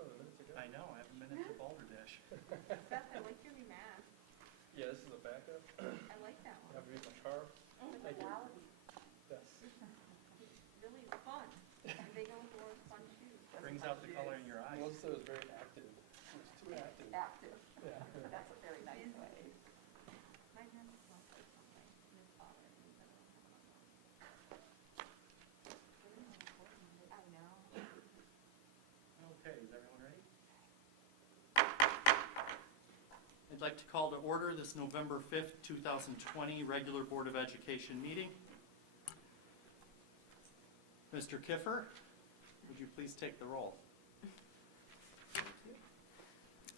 So the minutes are good. I know, I haven't been into Balderdash. Beth, I like your new mask. Yeah, this is a backup. I like that I one. have to use my scarf. It's Thank you. quality. Yes. It's really fun. And they go with the word fun shoes. Brings out the color in your eyes. Melissa was very active. She was too active. Active. Yeah. That's a very nice way. My hand smells like something. Miss Potter. I know. Okay, is everyone ready? I'd like to call to order this November 5th, 2020 regular Board of Education meeting. Mr. Kiffer, would you please take the roll?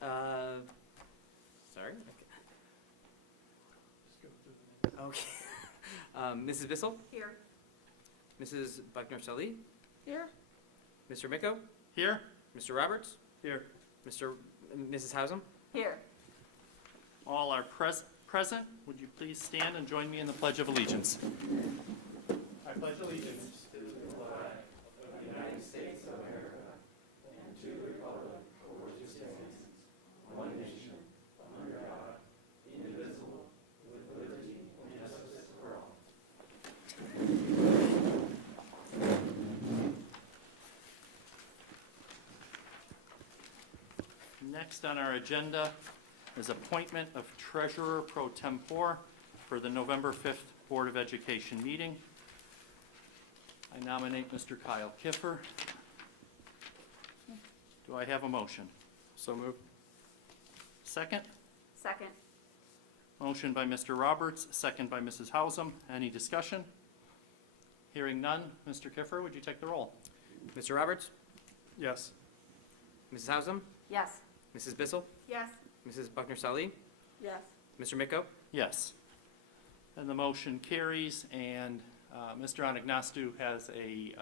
Sorry. Just go through the names. Okay. Mrs. Bissell, Here. Mrs. Buckner-Sully, Here. Mr. Micko, Here? Mr. Roberts, Here. Mrs. Hausum. Here. All are present. Would you please stand and join me in the Pledge of Allegiance? I pledge allegiance. Next on our agenda is appointment of Treasurer Pro Tempore for the November 5th Board of Education meeting. I nominate Mr. Kyle Kiffer. Do I have a motion? So moved. Second? Second. Motion by Mr. Roberts, second by Mrs. Hausum. Any discussion? Hearing none. Mr. Kiffer, would you take the roll? Mr. Roberts, Yes. Mrs. Hausum, Yes. Mrs. Bissell, Yes. Mrs. Buckner-Sully, Yes. Mr. Micko. Yes. And the motion carries, and Mr. Anagnostou has a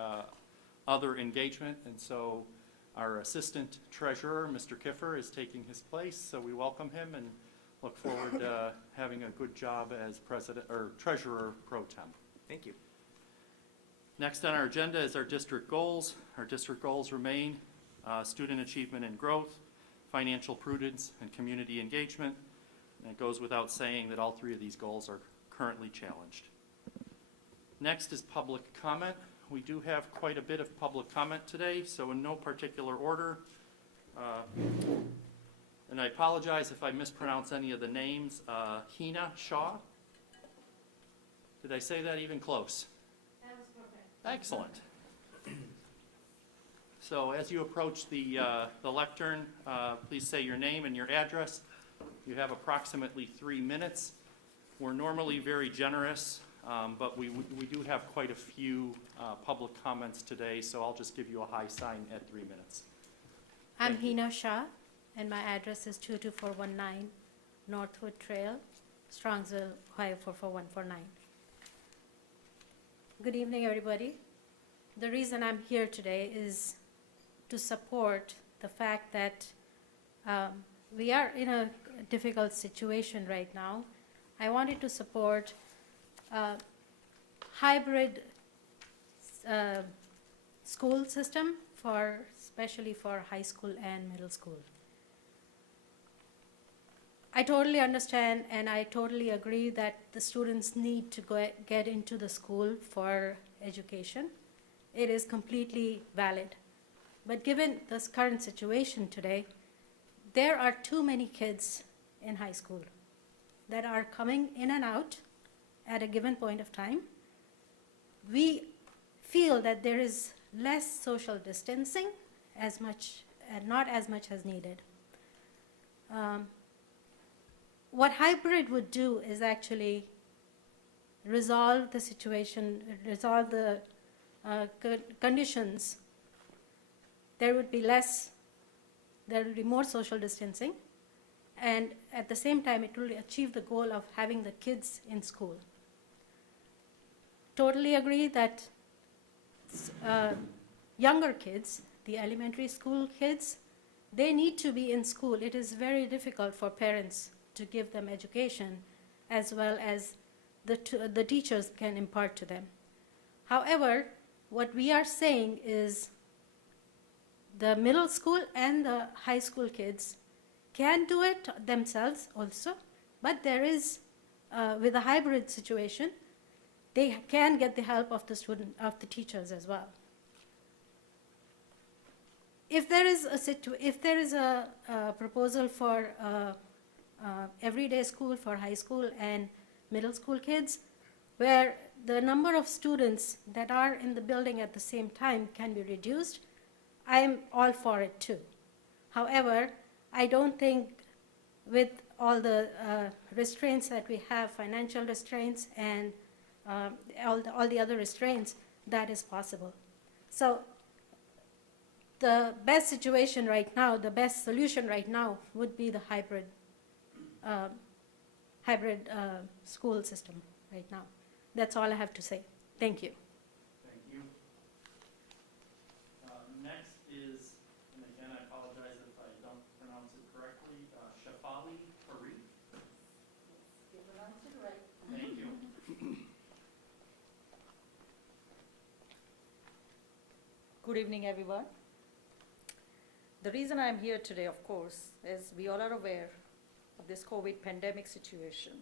other engagement, and so our Assistant Treasurer, Mr. Kiffer, is taking his place, so we welcome him and look forward to having a good job as President, or Treasurer Pro Tem. Thank you. Next on our agenda is our district goals. Our district goals remain student achievement and growth, financial prudence, and community engagement. And it goes without saying that all three of these goals are currently challenged. Next is public comment. We do have quite a bit of public comment today, so in no particular order. And I apologize if I mispronounce any of the names. Hina Shaw? Did I say that even close? That was perfect. Excellent. So as you approach the lectern, please say your name and your address. You have approximately 3 minutes. We're normally very generous, but we do have quite a few public comments today, so I'll just give you a high sign at 3 minutes. I'm Thank you. Hina Shah, and my address is 22419 Northwood Trail, Strongsville, Ohio 44149. Good evening, everybody. The reason I'm here today is to support the fact that we are in a difficult situation right now. I wanted to support hybrid school system especially for high school and middle school. I totally understand and I totally agree that the students need to get into the school for education. It is completely valid. But given this current situation today, there are too many kids in high school that are coming in and out at a given point of time. We feel that there is less social distancing not as much as needed. What hybrid would do is actually resolve the situation, resolve the conditions. There would be more social distancing, and at the same time it will achieve the goal of having the kids in school. Totally agree that younger kids, the elementary school kids, they need to be in school. It is very difficult for parents to give them education as well as the teachers can impart to them. However, what we are saying is the middle school and the high school kids can do it themselves also, but there is, with a hybrid situation, they can get the help of of the teachers as well. If there is a proposal for everyday school for high school and middle school kids, where the number of students that are in the building at the same time can be reduced, I am all for it too. However, I don't think with all the restraints that we have, financial restraints and all the other restraints, that is possible. So the best situation right now, the best solution right now would be the hybrid school system right now. That's all I have to say. Thank you. Thank you. Next is, and again, I apologize if I don't pronounce it correctly, Shafali Parikh. You pronounced it right. Thank you. Good evening, everyone. The reason I'm here today, of course, is we all are aware of this COVID pandemic situation.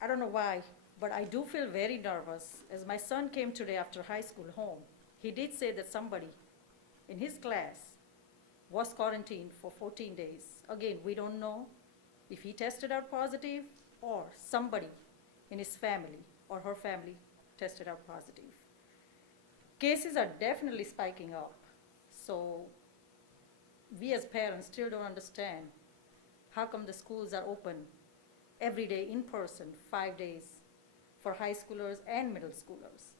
I don't know why, but I do feel very nervous. As my son came today after high school home, he did say that somebody in his class was quarantined for 14 days. Again, we don't know if he tested out positive or somebody in his family or her family tested out positive. Cases are definitely spiking up. So we as parents still don't understand how come the schools are open every day in person, 5 days, for high schoolers and middle schoolers.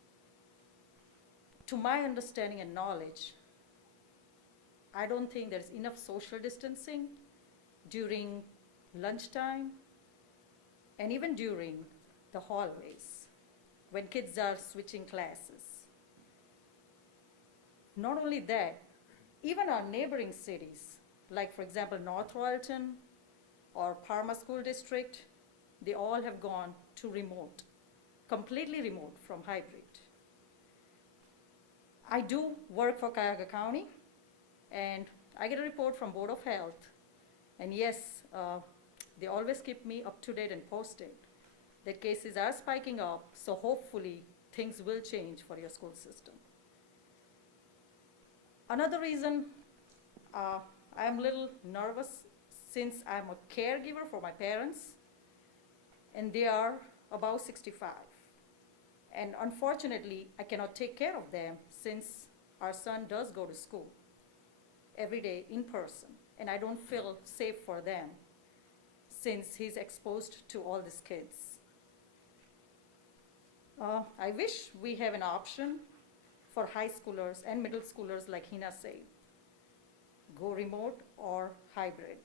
To my understanding and knowledge, I don't think there's enough social distancing during lunchtime and even during the hallways when kids are switching classes. Not only that, even our neighboring cities, like for example North Royalton or Parma School District, they all have gone to remote, completely remote from hybrid. I do work for Cuyahoga County, and I get a report from Board of Health, and yes, they always keep me up to date and posted that cases are spiking up, so hopefully things will change for your school system. Another reason I'm a little nervous, since I'm a caregiver for my parents, and they are about 65. And unfortunately, I cannot take care of them since our son does go to school every day in person, and I don't feel safe for them since he's exposed to all these kids. I wish we have an option for high schoolers and middle schoolers, like Hina said, go remote or hybrid.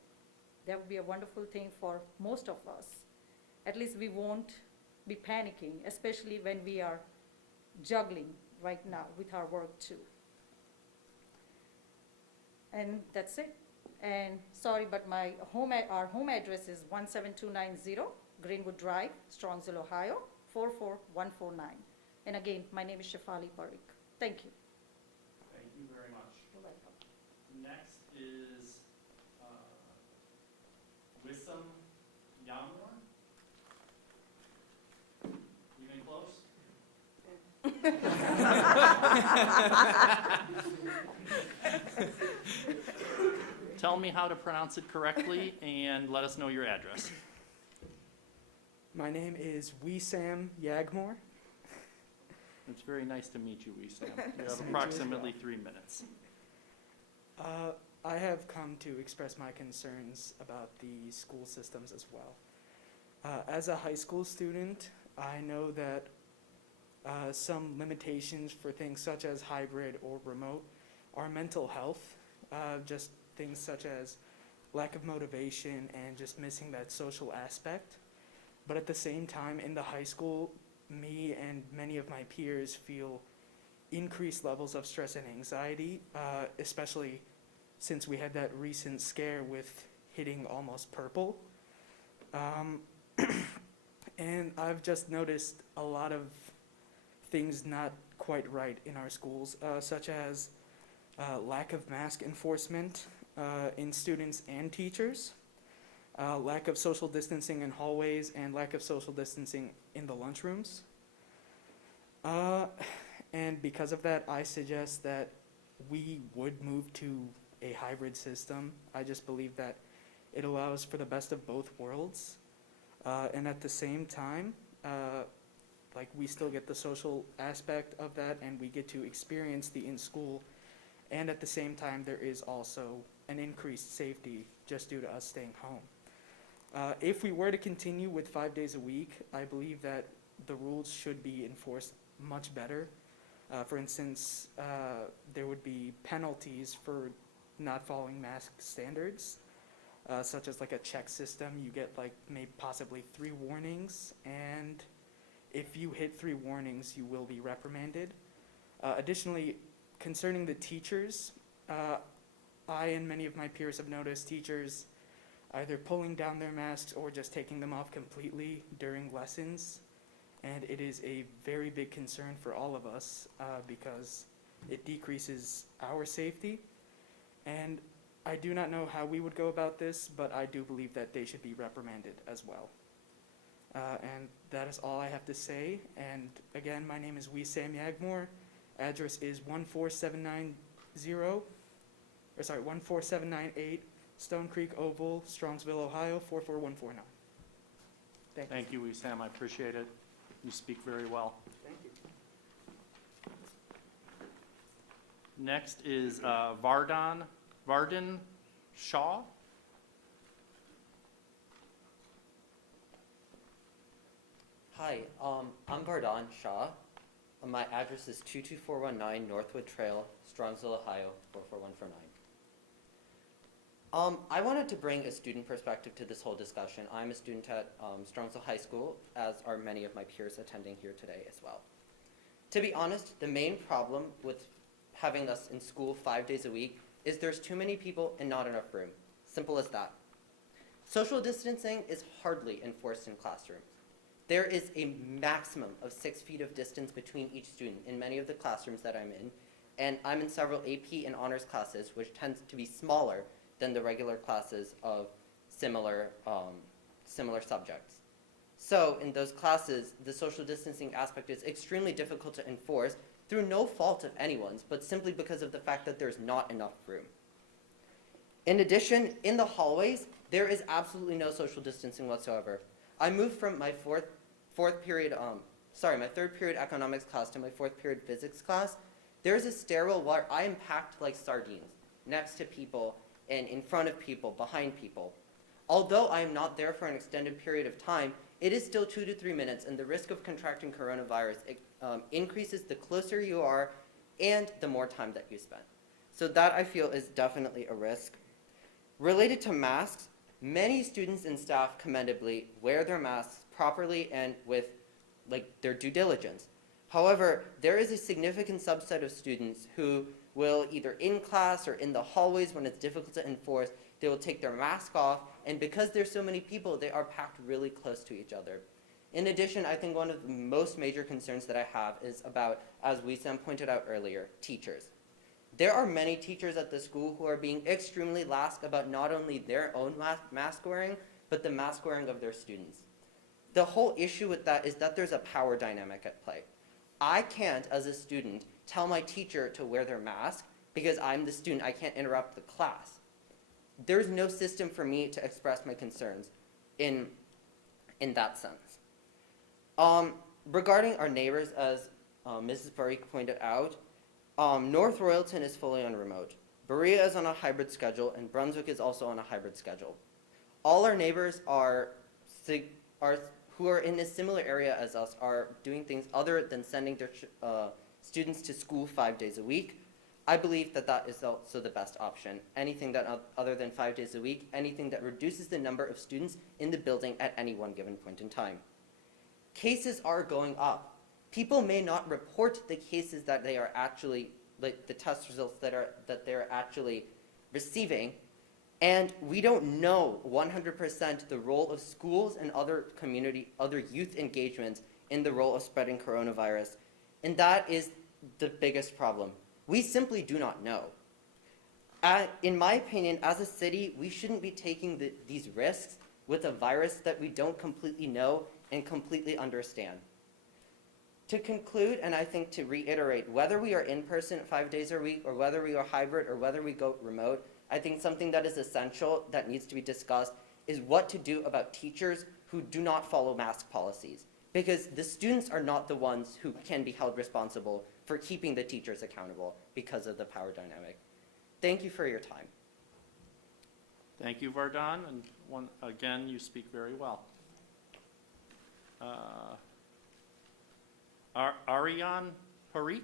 That would be a wonderful thing for most of us. At least we won't be panicking, especially when we are juggling right now with our work too. And that's it. And sorry, but our home address is 17290 Greenwood Drive, Strongsville, Ohio, 44149. And again, my name is Shafali Parikh. Thank you. Thank you very much. You're welcome. Next is Wissam Yamor. Even close? Tell me how to pronounce it correctly and let us know your address. My name is Wissam Yagmore. It's very nice to meet you, Wissam. You Nice to have meet you as approximately well. 3 minutes. I have come to express my concerns about the school systems as well. As a high school student, I know that some limitations for things such as hybrid or remote are mental health, just things such as lack of motivation and just missing that social aspect. But at the same time, in the high school, me and many of my peers feel increased levels of stress and anxiety, especially since we had that recent scare with hitting almost purple. And I've just noticed a lot of things not quite right in our schools, such as lack of mask enforcement in students and teachers, lack of social distancing in hallways, and lack of social distancing in the lunchrooms. And because of that, I suggest that we would move to a hybrid system. I just believe that it allows for the best of both worlds. And at the same time, like we still get the social aspect of that and we get to experience the in-school. And at the same time, there is also an increased safety just due to us staying home. If we were to continue with 5 days a week, I believe that the rules should be enforced much better. For instance, there would be penalties for not following mask standards, such as like a check system. You get like maybe possibly 3 warnings, and if you hit 3 warnings, you will be reprimanded. Additionally, concerning the teachers, I and many of my peers have noticed teachers either pulling down their masks or just taking them off completely during lessons. And it is a very big concern for all of us because it decreases our safety. And I do not know how we would go about this, but I do believe that they should be reprimanded as well. And that is all I have to say. And again, my name is Wissam Yagmore. Address is 14798 Stone Creek Oval, Strongsville, Ohio, 44149. Thank you. Thank you, Wissam. I appreciate it. You speak very well. Thank you. Next is Vardan Shaw. Hi, I'm Vardan Shah. My address is 22419 Northwood Trail, Strongsville, Ohio, 44149. I wanted to bring a student perspective to this whole discussion. I'm a student at Strongsville High School, as are many of my peers attending here today as well. To be honest, the main problem with having us in school 5 days a week is there's too many people and not enough room. Simple as that. Social distancing is hardly enforced in classrooms. There is a maximum of 6 feet of distance between each student in many of the classrooms that I'm in, and I'm in several AP and honors classes, which tends to be smaller than the regular classes of similar subjects. So in those classes, the social distancing aspect is extremely difficult to enforce through no fault of anyone's, but simply because of the fact that there's not enough room. In addition, in the hallways, there is absolutely no social distancing whatsoever. I moved from my my third period economics class to my 4th period physics class. There's a stairwell where I am packed like sardines, next to people and in front of people, behind people. Although I am not there for an extended period of time, it is still 2 to 3 minutes, and the risk of contracting coronavirus increases the closer you are and the more time that you spend. So that, I feel, is definitely a risk. Related to masks, many students and staff commendably wear their masks properly and with their due diligence. However, there is a significant subset of students who will either in class or in the hallways when it's difficult to enforce, they will take their mask off, and because there's so many people, they are packed really close to each other. In addition, I think one of the most major concerns that I have is about, as Wissam pointed out earlier, teachers. There are many teachers at the school who are being extremely lax about not only their own mask wearing, but the mask wearing of their students. The whole issue with that is that there's a power dynamic at play. I can't, as a student, tell my teacher to wear their mask because I'm the student. I can't interrupt the class. There's no system for me to express my concerns in that sense. Regarding our neighbors, as Mrs. Barik pointed out, North Royalton is fully on remote. Berea is on a hybrid schedule, and Brunswick is also on a hybrid schedule. All our neighbors who are in a similar area as us are doing things other than sending their students to school 5 days a week. I believe that that is also the best option. Anything that other than 5 days a week, anything that reduces the number of students in the building at any one given point in time. Cases are going up. People may not report the cases that they are actually, the test results that they're actually receiving, and we don't know 100% the role of schools and other youth engagements in the role of spreading coronavirus, and that is the biggest problem. We simply do not know. In my opinion, as a city, we shouldn't be taking these risks with a virus that we don't completely know and completely understand. To conclude, and I think to reiterate, whether we are in person 5 days a week or whether we are hybrid or whether we go remote, I think something that is essential that needs to be discussed is what to do about teachers who do not follow mask policies. Because the students are not the ones who can be held responsible for keeping the teachers accountable because of the power dynamic. Thank you for your time. Thank you, Vardon, and again, you speak very well. Ariane Parikh?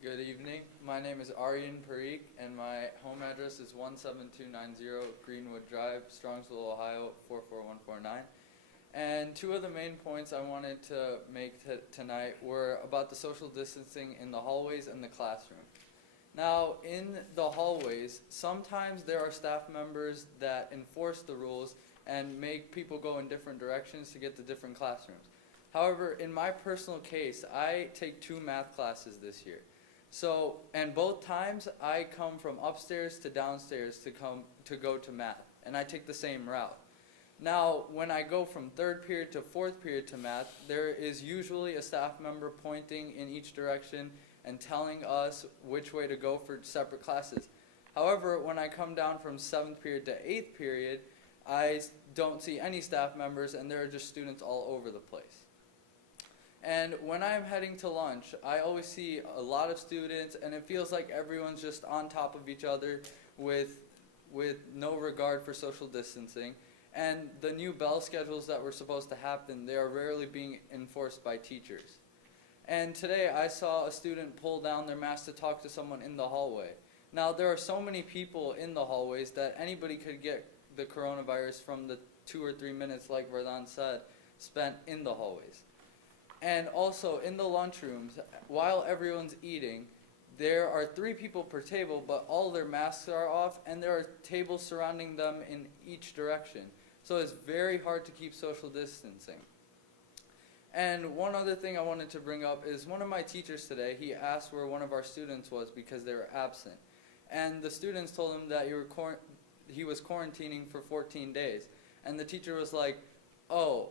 Good evening. My name is Aryan Parikh, and my home address is 17290 Greenwood Drive, Strongsville, Ohio 44149. And two of the main points I wanted to make tonight were about the social distancing in the hallways and the classroom. Now, in the hallways, sometimes there are staff members that enforce the rules and make people go in different directions to get to different classrooms. However, in my personal case, I take 2 math classes this year. So, and both times I come from upstairs to downstairs to go to math, and I take the same route. Now, when I go from 3rd period to 4th period to math, there is usually a staff member pointing in each direction and telling us which way to go for separate classes. However, when I come down from 7th period to 8th period, I don't see any staff members, and there are just students all over the place. And when I'm heading to lunch, I always see a lot of students, and it feels like everyone's just on top of each other with no regard for social distancing. And the new bell schedules that were supposed to happen, they are rarely being enforced by teachers. And today I saw a student pull down their mask to talk to someone in the hallway. Now, there are so many people in the hallways that anybody could get the coronavirus from the 2 or 3 minutes, like Vardon said, spent in the hallways. And also in the lunchrooms, while everyone's eating, there are 3 people per table, but all their masks are off, and there are tables surrounding them in each direction. So it's very hard to keep social distancing. And one other thing I wanted to bring up is one of my teachers today, he asked where one of our students was because they were absent. And the students told him that he was quarantining for 14 days. And the teacher was like, oh,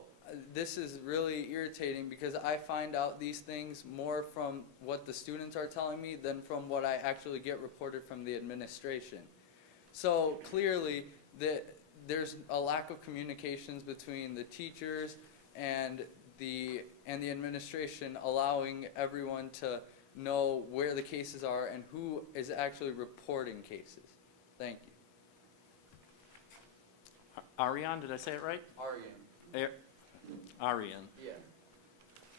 this is really irritating because I find out these things more from what the students are telling me than from what I actually get reported from the administration. So clearly there's a lack of communications between the teachers and the administration, allowing everyone to know where the cases are and who is actually reporting cases. Thank you. Ariane, did I say it right? Aryan. Ariane. Yeah.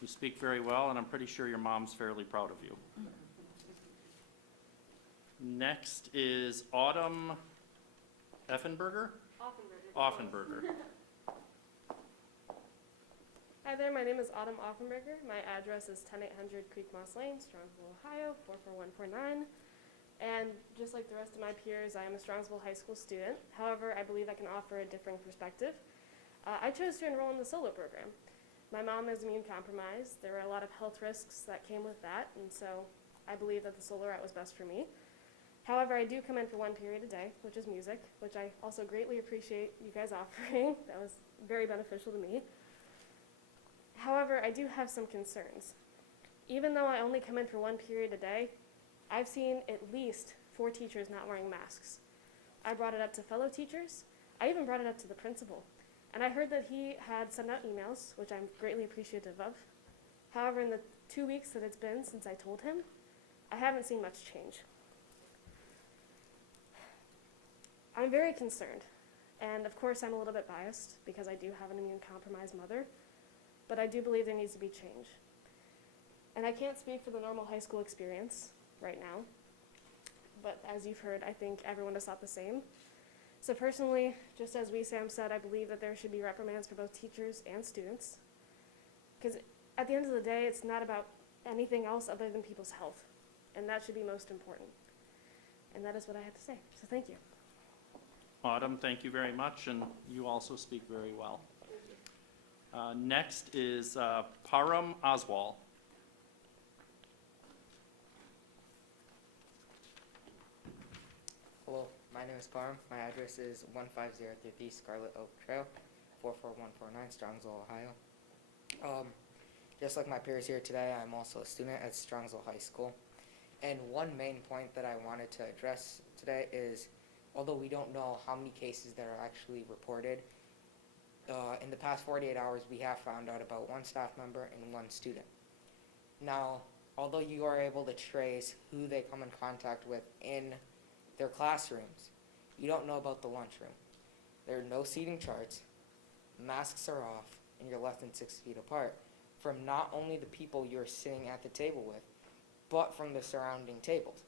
You speak very well, and I'm pretty sure your mom's fairly proud of you. Next is Autumn Effenberger? Offenberger. Hi there, my name is Autumn Offenberger. My address is 10800 Creek Moss Lane, Strongsville, Ohio, 44149. And just like the rest of my peers, I am a Strongsville High School student. However, I believe I can offer a different perspective. I chose to enroll in the solo program. My mom is immune compromised. There were a lot of health risks that came with that, and so I believe that the solo route was best for me. However, I do come in for 1 period a day, which is music, which I also greatly appreciate you guys offering. That was very beneficial to me. However, I do have some concerns. Even though I only come in for 1 period a day, I've seen at least 4 teachers not wearing masks. I brought it up to fellow teachers. I even brought it up to the principal. And I heard that he had sent out emails, which I'm greatly appreciative of. However, in the 2 weeks that it's been since I told him, I haven't seen much change. I'm very concerned. And of course, I'm a little bit biased because I do have an immune-compromised mother. But I do believe there needs to be change. And I can't speak for the normal high school experience right now. But as you've heard, I think everyone has thought the same. So personally, just as Sam said, I believe that there should be reprimands for both teachers and students. Because at the end of the day, it's not about anything else other than people's health. And that should be most important. And that is what I have to say. So thank you. Autumn, thank you very much, and you also speak very well. Next is Param Oswal. My name is Parham. My address is 1503 Scarlet Oak Trail, 44149, Strongsville, Ohio. Just like my peers here today, I'm also a student at Strongsville High School. And one main point that I wanted to address today is, although we don't know how many cases that are actually reported, in the past 48 hours, we have found out about one staff member and one student. Now, although you are able to trace who they come in contact with in their classrooms, you don't know about the lunchroom. There are no seating charts, masks are off, and you're less than 6 feet apart from not only the people you're sitting at the table with, but from the surrounding tables.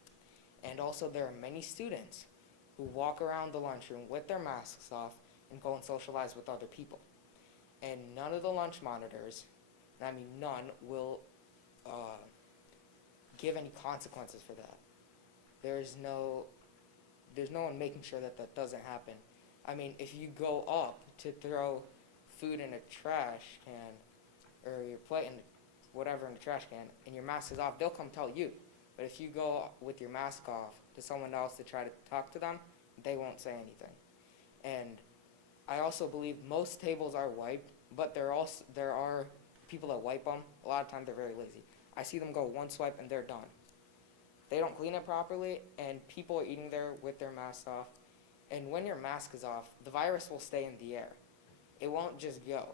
And also there are many students who walk around the lunchroom with their masks off and go and socialize with other people. And none of the lunch monitors, and I mean none, will give any consequences for that. There's no one making sure that that doesn't happen. I mean, if you go up to throw food in a trash can, or your plate in whatever in the trash can, and your mask is off, they'll come tell you. But if you go with your mask off to someone else to try to talk to them, they won't say anything. And I also believe most tables are wiped, but there are people that wipe them. A lot of times they're very lazy. I see them go one swipe and they're done. They don't clean it properly, and people are eating there with their masks off. And when your mask is off, the virus will stay in the air. It won't just go.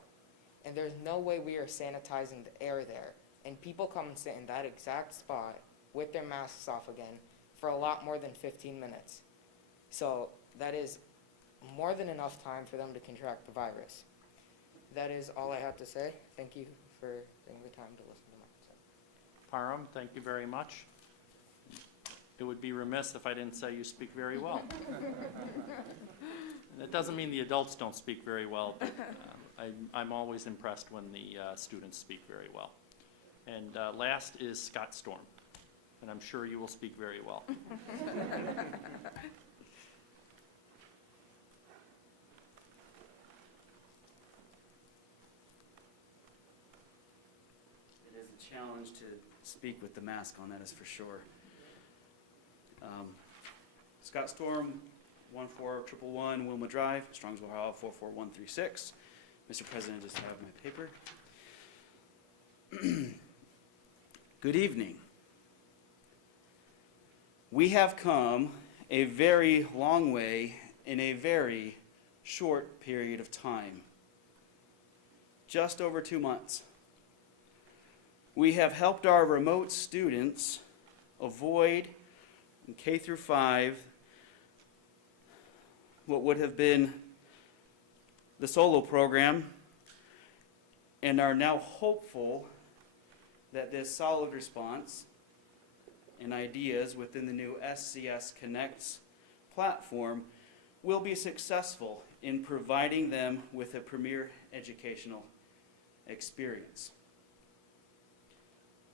And there's no way we are sanitizing the air there. And people come and sit in that exact spot with their masks off again for a lot more than 15 minutes. So that is more than enough time for them to contract the virus. That is all I have to say. Thank you for taking the time to listen to my concern. Parham, thank you very much. It would be remiss if I didn't say you speak very well. And it doesn't mean the adults don't speak very well, but I'm always impressed when the students speak very well. And last is Scott Storm, and I'm sure you will speak very well. It is a challenge to speak with the mask on, that is for sure. Scott Storm, 14111 Wilma Drive, Strongsville, Ohio, 44136. Mr. President, I just have my paper. Good evening. We have come a very long way in a very short period of time. Just over 2 months. We have helped our remote students avoid in K through 5 what would have been the solo program, and are now hopeful that this solid response and ideas within the new SCS Connects platform will be successful in providing them with a premier educational experience.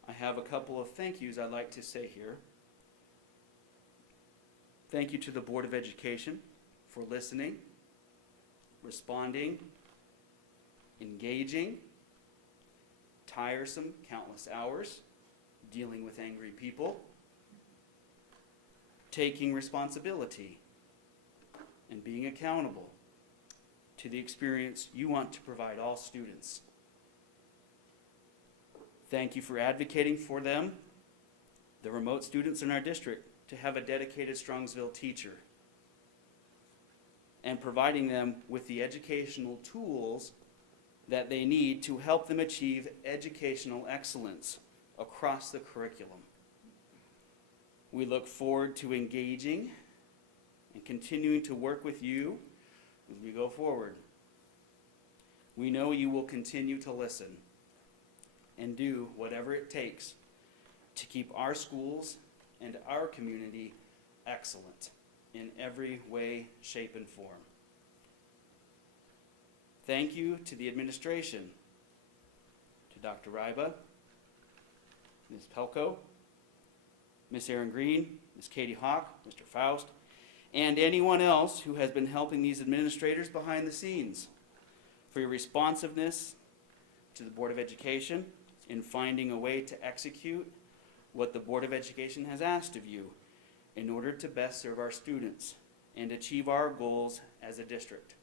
I have a couple of thank yous I'd like to say here. Thank you to the Board of Education for listening, responding, engaging, tiresome, countless hours, dealing with angry people, taking responsibility, and being accountable to the experience you want to provide all students. Thank you for advocating for them, the remote students in our district, to have a dedicated Strongsville teacher, and providing them with the educational tools that they need to help them achieve educational excellence across the curriculum. We look forward to engaging and continuing to work with you as we go forward. We know you will continue to listen and do whatever it takes to keep our schools and our community excellent in every way, shape, and form. Thank you to the administration, to Dr. Ryba, Ms. Pelko, Ms. Erin Green, Ms. Katie Hawk, Mr. Faust, and anyone else who has been helping these administrators behind the scenes for your responsiveness to the Board of Education in finding a way to execute what the Board of Education has asked of you in order to best serve our students and achieve our goals as a district.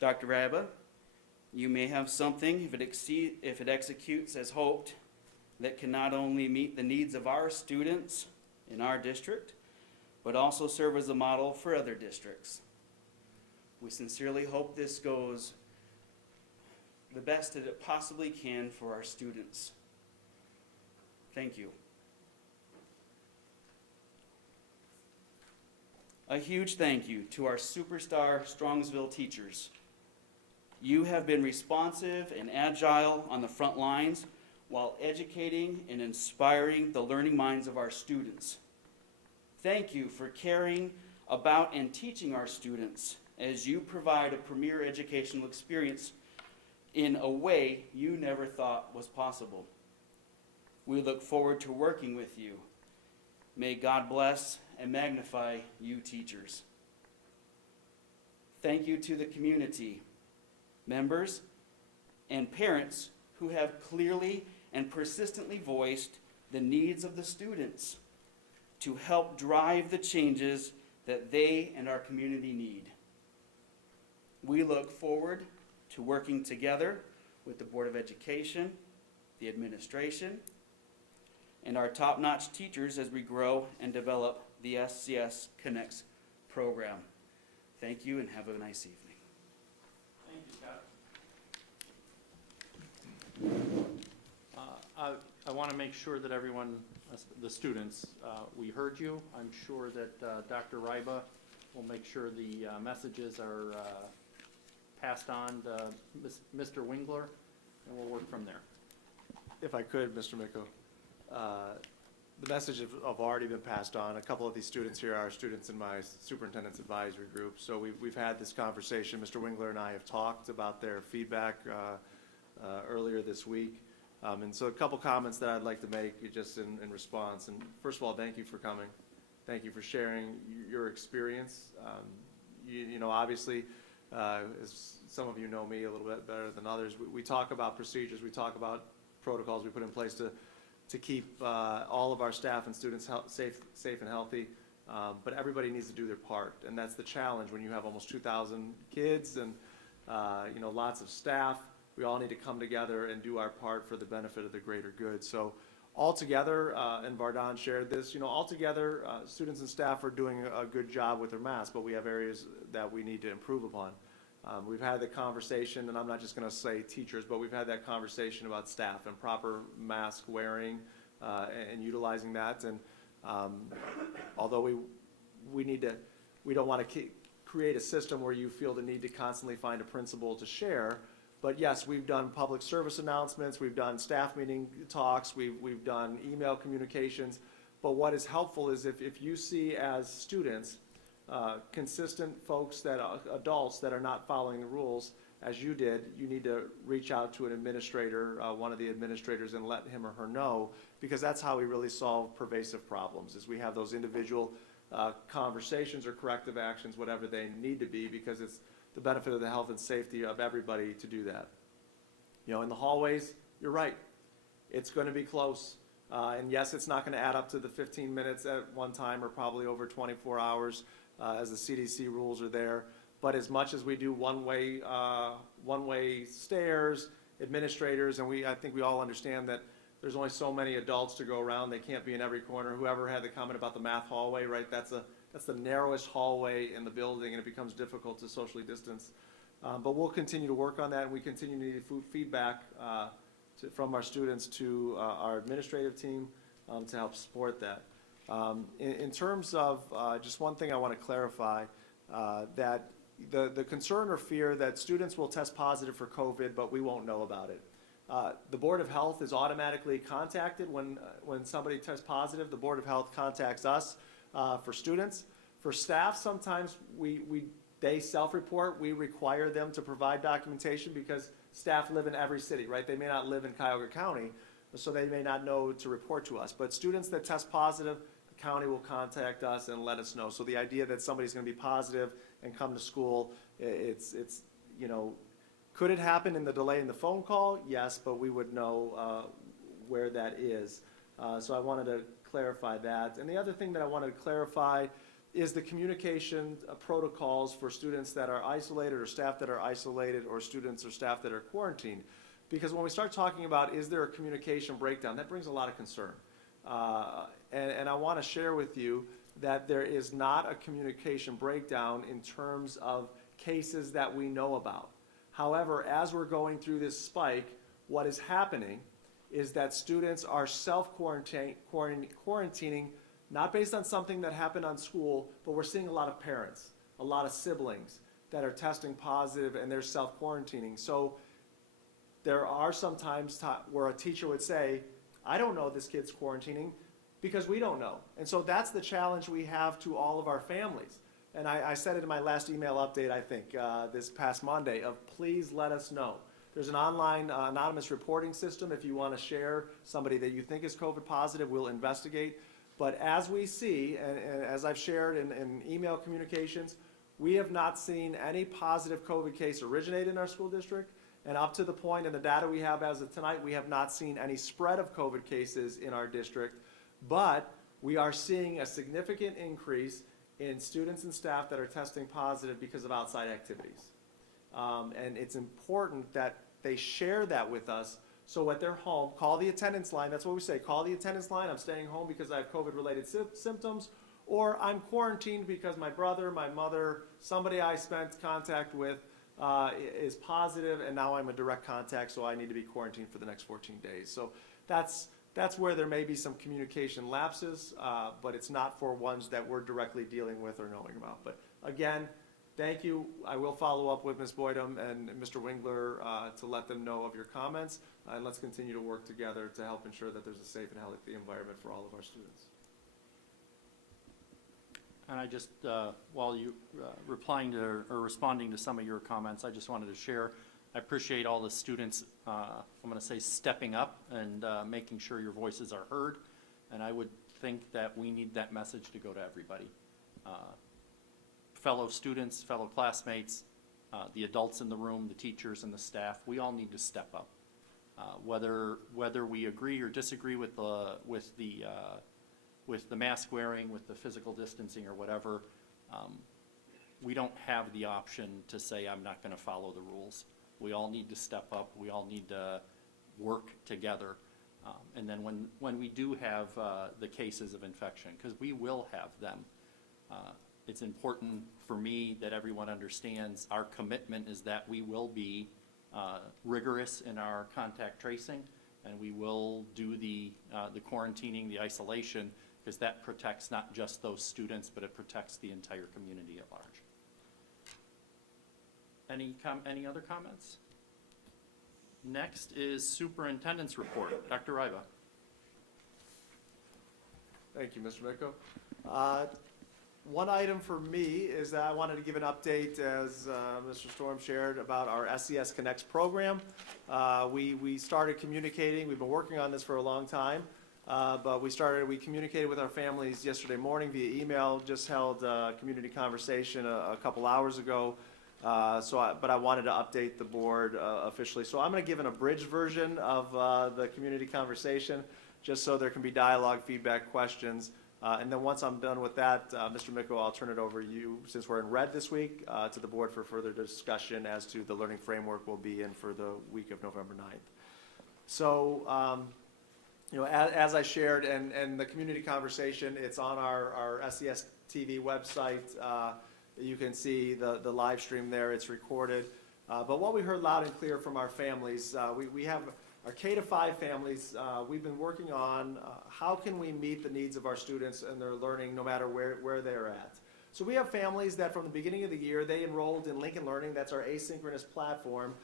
Dr. Raba, you may have something, if it executes as hoped, that can not only meet the needs of our students in our district, but also serve as a model for other districts. We sincerely hope this goes the best that it possibly can for our students. Thank you. A huge thank you to our superstar Strongsville teachers. You have been responsive and agile on the front lines while educating and inspiring the learning minds of our students. Thank you for caring about and teaching our students as you provide a premier educational experience in a way you never thought was possible. We look forward to working with you. May God bless and magnify you teachers. Thank you to the community, members, and parents who have clearly and persistently voiced the needs of the students to help drive the changes that they and our community need. We look forward to working together with the Board of Education, the administration, and our top-notch teachers as we grow and develop the SCS Connects program. Thank you and have a nice evening. Thank you, Scott. I want to make sure that everyone, the students, we heard you. I'm sure that Dr. Ryba will make sure the messages are passed on to Mr. Wingler, and we'll work from there. If I could, Mr. Micko, the message have already been passed on. A couple of these students here are students in my superintendent's advisory group. So we've had this conversation. Mr. Wingler and I have talked about their feedback earlier this week. And so a couple comments that I'd like to make just in response. And first of all, thank you for coming. Thank you for sharing your experience. You know, obviously, as some of you know me a little bit better than others, we talk about procedures, we talk about protocols we put in place to keep all of our staff and students safe and healthy. But everybody needs to do their part, and that's the challenge when you have almost 2,000 kids and you know, lots of staff. We all need to come together and do our part for the benefit of the greater good. So altogether, and Vardon shared this, you know, altogether, students and staff are doing a good job with their masks, but we have areas that we need to improve upon. We've had the conversation, and I'm not just going to say teachers, but we've had that conversation about staff and proper mask wearing and utilizing that. And although we don't want to create a system where you feel the need to constantly find a principal to share. But yes, we've done public service announcements, we've done staff meeting talks, we've done email communications. But what is helpful is if you see as students consistent folks adults that are not following the rules, as you did, you need to reach out to an administrator, one of the administrators, and let him or her know, because that's how we really solve pervasive problems, is we have those individual conversations or corrective actions, whatever they need to be, because it's the benefit of the health and safety of everybody to do that. You know, in the hallways, you're right. It's going to be close. And yes, it's not going to add up to the 15 minutes at one time or probably over 24 hours as the CDC rules are there. But as much as we do one-way stairs, administrators, and I think we all understand that there's only so many adults to go around. They can't be in every corner. Whoever had the comment about the math hallway, right, that's the narrowest hallway in the building, and it becomes difficult to socially distance. But we'll continue to work on that, and we continue to need feedback from our students to our administrative team to help support that. In terms of just one thing I want to clarify, that the concern or fear that students will test positive for COVID, but we won't know about it. The Board of Health is automatically contacted when somebody tests positive. The Board of Health contacts us for students. For staff, sometimes they self-report. We require them to provide documentation because staff live in every city, right? They may not live in Cuyahoga County, so they may not know to report to us. But students that test positive, the county will contact us and let us know. So the idea that somebody's going to be positive and come to school, it's you know, could it happen in the delay in the phone call? Yes, but we would know where that is. So I wanted to clarify that. And the other thing that I wanted to clarify is the communication protocols for students that are isolated or staff that are isolated or students or staff that are quarantined. Because when we start talking about is there a communication breakdown, that brings a lot of concern. And I want to share with you that there is not a communication breakdown in terms of cases that we know about. However, as we're going through this spike, what is happening is that students are self-quarantining, not based on something that happened on school, but we're seeing a lot of parents, a lot of siblings that are testing positive and they're self-quarantining. So there are some times where a teacher would say, I don't know this kid's quarantining because we don't know. And so that's the challenge we have to all of our families. And I said it in my last email update, I think, this past Monday, of please let us know. There's an online anonymous reporting system. If you want to share somebody that you think is COVID positive, we'll investigate. But as we see, and as I've shared in email communications, we have not seen any positive COVID case originate in our school district. And up to the point in the data we have as of tonight, we have not seen any spread of COVID cases in our district. But we are seeing a significant increase in students and staff that are testing positive because of outside activities. And it's important that they share that with us, so at their home, call the attendance line. That's what we say, call the attendance line. I'm staying home because I have COVID-related symptoms, or I'm quarantined because my brother, my mother, somebody I spent contact with is positive, and now I'm a direct contact, so I need to be quarantined for the next 14 days. So that's where there may be some communication lapses, but it's not for ones that we're directly dealing with or knowing about. But again, thank you. I will follow up with Ms. Boydum and Mr. Wingler to let them know of your comments, and let's continue to work together to help ensure that there's a safe and healthy environment for all of our students. And I just, while you replying to or responding to some of your comments, I just wanted to share, I appreciate all the students, I'm going to say stepping up and making sure your voices are heard. And I would think that we need that message to go to everybody. Fellow students, fellow classmates, the adults in the room, the teachers and the staff, we all need to step up. Whether we agree or disagree with the mask wearing, with the physical distancing or whatever, we don't have the option to say I'm not going to follow the rules. We all need to step up. We all need to work together. And then when we do have the cases of infection, because we will have them, it's important for me that everyone understands our commitment is that we will be rigorous in our contact tracing, and we will do the quarantining, the isolation, because that protects not just those students, but it protects the entire community at large. Any other comments? Next is superintendent's report. Dr. Ryba. Thank you, Mr. Micko. One item for me is that I wanted to give an update, as Mr. Storm shared, about our SCS Connects program. We started communicating. We've been working on this for a long time, but we communicated with our families yesterday morning via email, just held a community conversation a couple hours ago. But I wanted to update the board officially. So I'm going to give an abridged version of the community conversation, just so there can be dialogue, feedback, questions. And then once I'm done with that, Mr. Micko, I'll turn it over to you, since we're in red this week, to the board for further discussion as to the learning framework we'll be in for the week of November 9th. So, as I shared, and the community conversation, it's on our SCS TV website. You can see the live stream there. It's recorded. But what we heard loud and clear from our families, we have our K-5 families, we've been working on how can we meet the needs of our students and their learning no matter where they're at. So we have families that from the beginning of the year, they enrolled in Lincoln Learning, that's our asynchronous platform,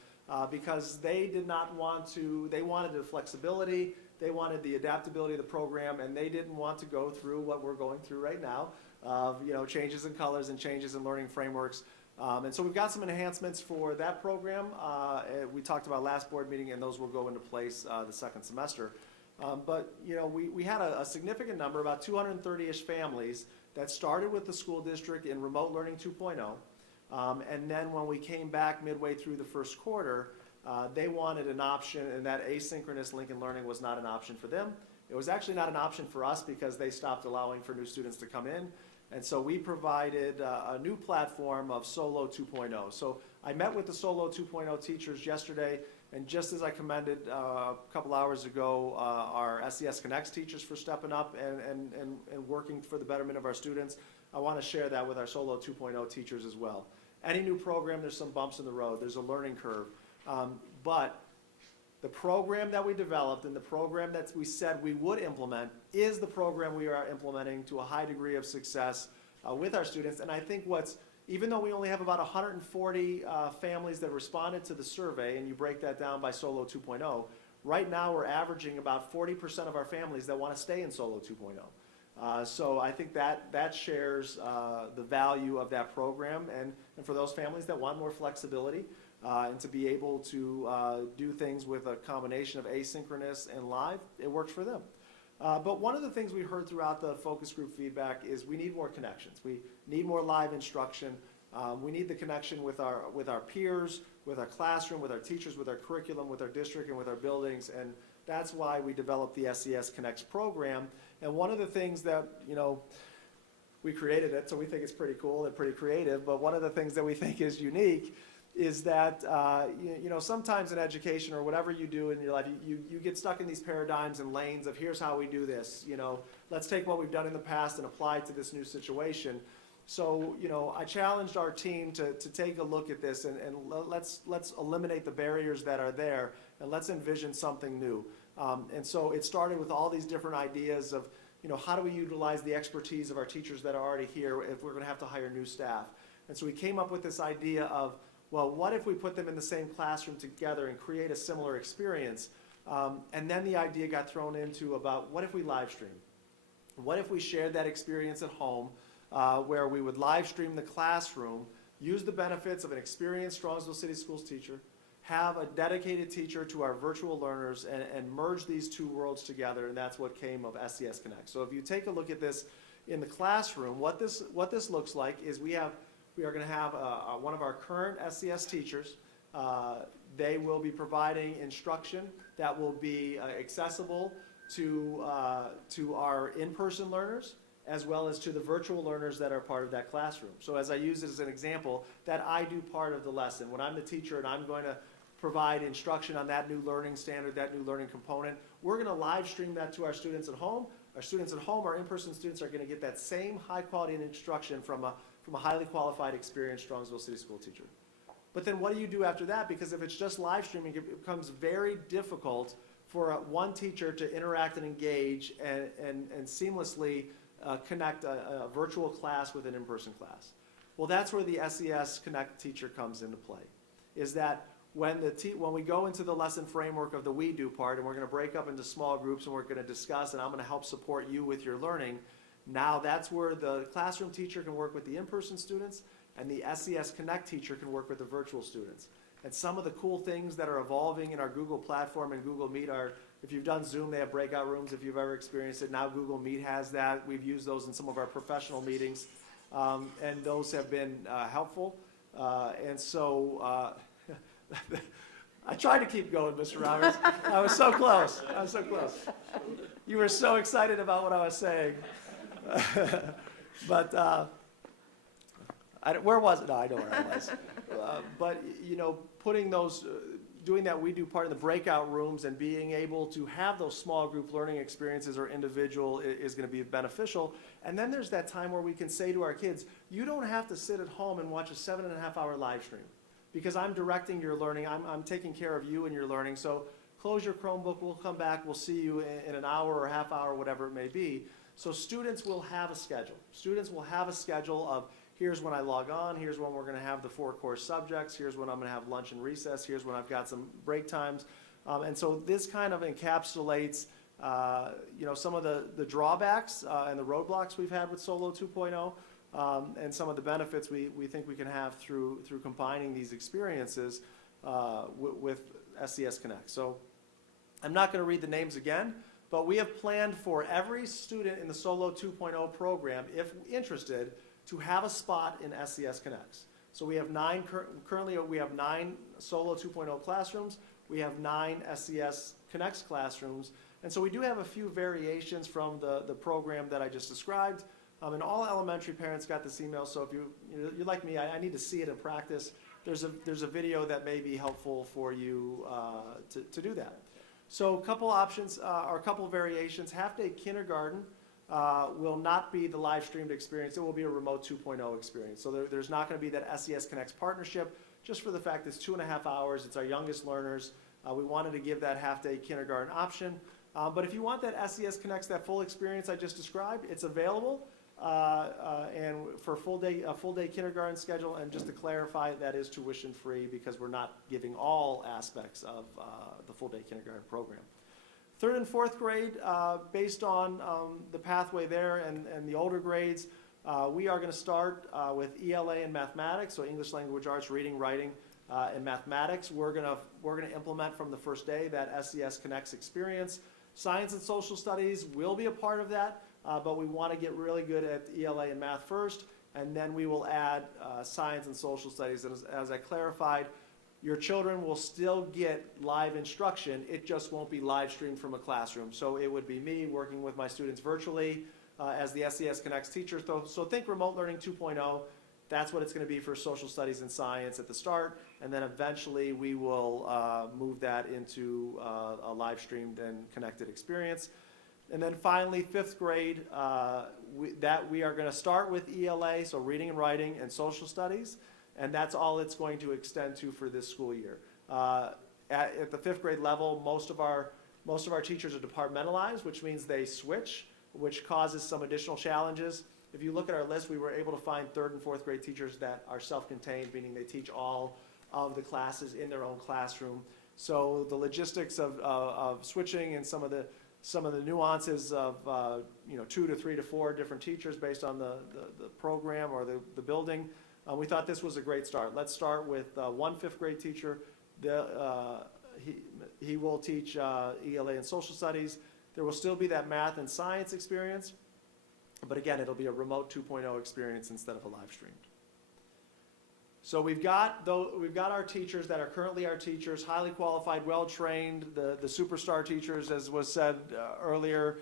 because they wanted the flexibility, they wanted the adaptability of the program, and they didn't want to go through what we're going through right now, of changes in colors and changes in learning frameworks. And so we've got some enhancements for that program. We talked about last board meeting, and those will go into place the second semester. But we had a significant number, about 230-ish families, that started with the school district in Remote Learning 2.0. And then when we came back midway through the first quarter, they wanted an option, and that asynchronous Lincoln Learning was not an option for them. It was actually not an option for us because they stopped allowing for new students to come in. And so we provided a new platform of Solo 2.0. So I met with the Solo 2.0 teachers yesterday, and just as I commended a couple hours ago our SCS Connects teachers for stepping up and working for the betterment of our students, I want to share that with our Solo 2.0 teachers as well. Any new program, there's some bumps in the road, there's a learning curve. But the program that we developed and the program that we said we would implement is the program we are implementing to a high degree of success with our students. And I think even though we only have about 140 families that responded to the survey, and you break that down by Solo 2.0, right now we're averaging about 40% of our families that want to stay in Solo 2.0. So I think that shares the value of that program, and for those families that want more flexibility, and to be able to do things with a combination of asynchronous and live, it works for them. But one of the things we heard throughout the focus group feedback is we need more connections. We need more live instruction. We need the connection with our peers, with our classroom, with our teachers, with our curriculum, with our district, and with our buildings. And that's why we developed the SCS Connects program. And one of the things that, we created it, so we think it's pretty cool and pretty creative, but one of the things that we think is unique is that, sometimes in education or whatever you do in your life, you get stuck in these paradigms and lanes of here's how we do this, let's take what we've done in the past and apply it to this new situation. So, I challenged our team to take a look at this and let's eliminate the barriers that are there and let's envision something new. And so it started with all these different ideas of, how do we utilize the expertise of our teachers that are already here if we're going to have to hire new staff? And so we came up with this idea of, well, what if we put them in the same classroom together and create a similar experience? And then the idea got thrown into about what if we live stream? What if we shared that experience at home where we would live stream the classroom, use the benefits of an experienced Strongsville City Schools teacher, have a dedicated teacher to our virtual learners, and merge these two worlds together, and that's what came of SCS Connect. So if you take a look at this in the classroom, what this looks like is we are going to have one of our current SCS teachers. They will be providing instruction that will be accessible to our in-person learners as well as to the virtual learners that are part of that classroom. So as I use it as an example, that I do part of the lesson. When I'm the teacher and I'm going to provide instruction on that new learning standard, that new learning component, we're going to live stream that to our students at home. Our students at home, our in-person students, are going to get that same high quality instruction from a highly qualified, experienced Strongsville City School teacher. But then what do you do after that? Because if it's just live streaming, it becomes very difficult for one teacher to interact and engage and seamlessly connect a virtual class with an in-person class. Well, that's where the SCS Connect teacher comes into play, is that when we go into the lesson framework of the we do part, and we're going to break up into small groups and we're going to discuss, and I'm going to help support you with your learning, now that's where the classroom teacher can work with the in-person students, and the SCS Connect teacher can work with the virtual students. And some of the cool things that are evolving in our Google platform and Google Meet are, if you've done Zoom, they have breakout rooms. If you've ever experienced it, now Google Meet has that. We've used those in some of our professional meetings, and those have been helpful. And so I tried to keep going, Mr. Roberts. I was so close. I was so close. You were so excited about what I was saying. But where was it? No, I know where I was. But, putting those, doing that we do part in the breakout rooms and being able to have those small group learning experiences or individual is going to be beneficial. And then there's that time where we can say to our kids, you don't have to sit at home and watch a 7.5-hour live stream because I'm directing your learning. I'm taking care of you and your learning. So close your Chromebook. We'll come back. We'll see you in an hour or half hour, whatever it may be. So students will have a schedule. Students will have a schedule of here's when I log on, here's when we're going to have the 4 core subjects, here's when I'm going to have lunch and recess, here's when I've got some break times. And so this kind of encapsulates some of the drawbacks and the roadblocks we've had with Solo 2.0 and some of the benefits we think we can have through combining these experiences with SCS Connect. So I'm not going to read the names again, but we have planned for every student in the Solo 2.0 program, if interested, to have a spot in SCS Connects. So we have currently we have 9 Solo 2.0 classrooms. We have 9 SCS Connects classrooms. And so we do have a few variations from the program that I just described. And all elementary parents got this email, so if you're like me, I need to see it in practice. There's a video that may be helpful for you to do that. So a couple options, or a couple variations. Half-day kindergarten will not be the live streamed experience. It will be a remote 2.0 experience. So there's not going to be that SCS Connects partnership, just for the fact it's 2.5 hours. It's our youngest learners. We wanted to give that half-day kindergarten option. But if you want that SCS Connects, that full experience I just described, it's available. And for a full day kindergarten schedule, and just to clarify, that is tuition free because we're not giving all aspects of the full day kindergarten program. 3rd and 4th grade, based on the pathway there and the older grades, we are going to start with ELA and mathematics, so English Language Arts, reading, writing, and mathematics. We're going to implement from the first day that SCS Connects experience. Science and social studies will be a part of that. But we want to get really good at ELA and math first, and then we will add science and social studies. As I clarified, your children will still get live instruction. It just won't be live streamed from a classroom. So it would be me working with my students virtually as the SCS Connects teacher. So think remote learning 2.0. That's what it's going to be for social studies and science at the start, and then eventually we will move that into a live streamed and connected experience. And then finally, 5th grade, we are going to start with ELA, so reading and writing and social studies, and that's all it's going to extend to for this school year. At the 5th grade level, most of our teachers are departmentalized, which means they switch, which causes some additional challenges. If you look at our list, we were able to find 3rd and 4th grade teachers that are self-contained, meaning they teach all of the classes in their own classroom. So the logistics of switching and some of the nuances of 2 to 3 to 4 different teachers based on the program or the building, we thought this was a great start. Let's start with one 5th grade teacher. He will teach ELA and social studies. There will still be that math and science experience, but again, it'll be a remote 2.0 experience instead of a live streamed. So we've got our teachers that are currently our teachers, highly qualified, well-trained, the superstar teachers, as was said earlier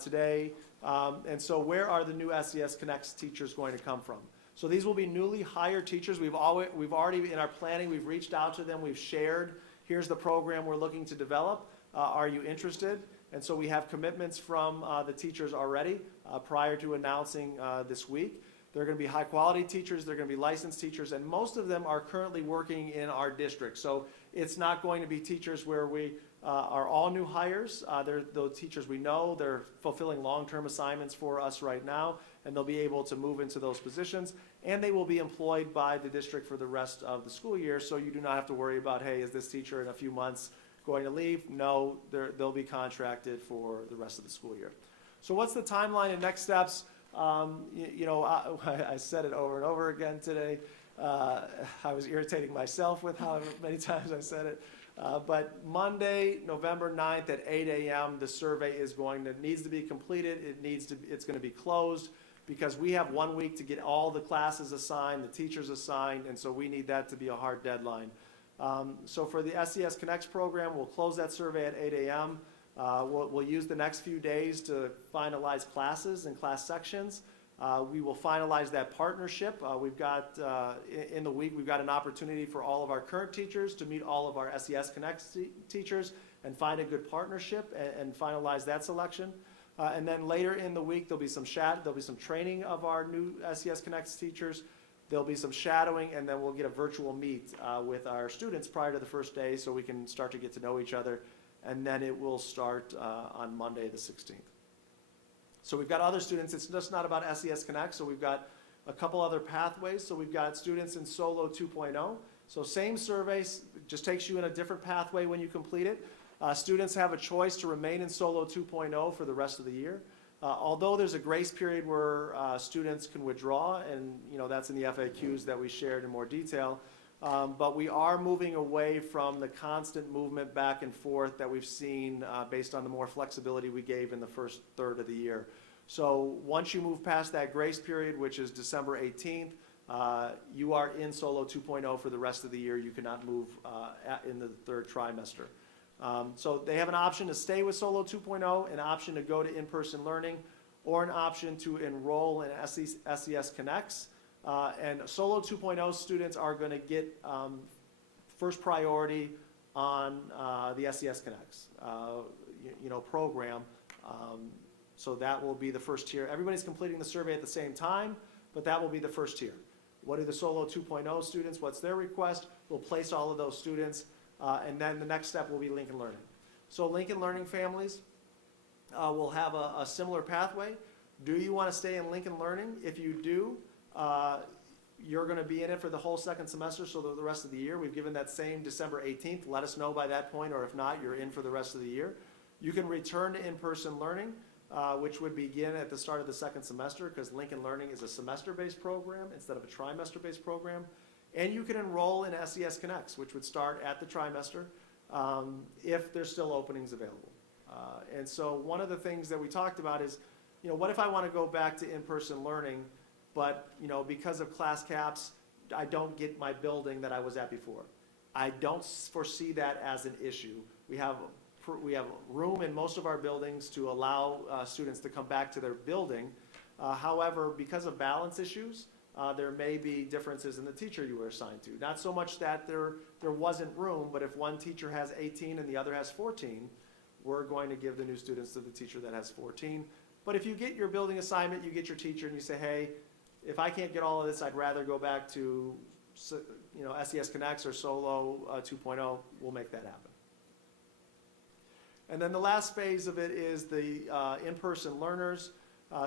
today. And so where are the new SCS Connects teachers going to come from? So these will be newly hired teachers. We've already, in our planning, we've reached out to them, we've shared, here's the program we're looking to develop. Are you interested? And so we have commitments from the teachers already prior to announcing this week. They're going to be high-quality teachers, they're going to be licensed teachers, and most of them are currently working in our district. So it's not going to be teachers where we are all new hires. They're the teachers we know, they're fulfilling long-term assignments for us right now, and they'll be able to move into those positions. And they will be employed by the district for the rest of the school year, so you do not have to worry about, hey, is this teacher in a few months going to leave? No, they'll be contracted for the rest of the school year. So what's the timeline and next steps? I said it over and over again today. I was irritating myself with how many times I said it. But Monday, November 9th at 8 a.m., the survey needs to be completed. It's going to be closed because we have 1 week to get all the classes assigned, the teachers assigned, and so we need that to be a hard deadline. So for the SCS Connects program, we'll close that survey at 8 a.m. We'll use the next few days to finalize classes and class sections. We will finalize that partnership. We've got, in the week, we've got an opportunity for all of our current teachers to meet all of our SCS Connects teachers and find a good partnership and finalize that selection. And then later in the week, there'll be some training of our new SCS Connects teachers. There'll be some shadowing, and then we'll get a virtual meet with our students prior to the first day so we can start to get to know each other. And then it will start on Monday the 16th. So we've got other students. It's just not about SCS Connect, so we've got a couple other pathways. So we've got students in Solo 2.0. So same surveys, just takes you in a different pathway when you complete it. Students have a choice to remain in Solo 2.0 for the rest of the year. Although there's a grace period where students can withdraw, and that's in the FAQs that we shared in more detail. But we are moving away from the constant movement back and forth that we've seen based on the more flexibility we gave in the first third of the year. So once you move past that grace period, which is December 18th, you are in Solo 2.0 for the rest of the year. You cannot move in the third trimester. So they have an option to stay with Solo 2.0, an option to go to in-person learning, or an option to enroll in SCS Connects. And Solo 2.0 students are going to get first priority on the SCS Connects program. So that will be the first tier. Everybody's completing the survey at the same time, but that will be the first tier. What do the Solo 2.0 students, what's their request? We'll place all of those students, and then the next step will be Lincoln Learning. So Lincoln Learning families will have a similar pathway. Do you want to stay in Lincoln Learning? If you do, you're going to be in it for the whole second semester, so the rest of the year. We've given that same December 18th. Let us know by that point, or if not, you're in for the rest of the year. You can return to in-person learning, which would begin at the start of the second semester, because Lincoln Learning is a semester-based program instead of a trimester-based program. And you can enroll in SCS Connects, which would start at the trimester if there's still openings available. And so one of the things that we talked about is, what if I want to go back to in-person learning, but because of class caps, I don't get my building that I was at before. I don't foresee that as an issue. We have room in most of our buildings to allow students to come back to their building. However, because of balance issues, there may be differences in the teacher you were assigned to. Not so much that there wasn't room, but if one teacher has 18 and the other has 14, we're going to give the new students to the teacher that has 14. But if you get your building assignment, you get your teacher, and you say, hey, if I can't get all of this, I'd rather go back to SCS Connects or Solo 2.0, we'll make that happen. And then the last phase of it is the in-person learners.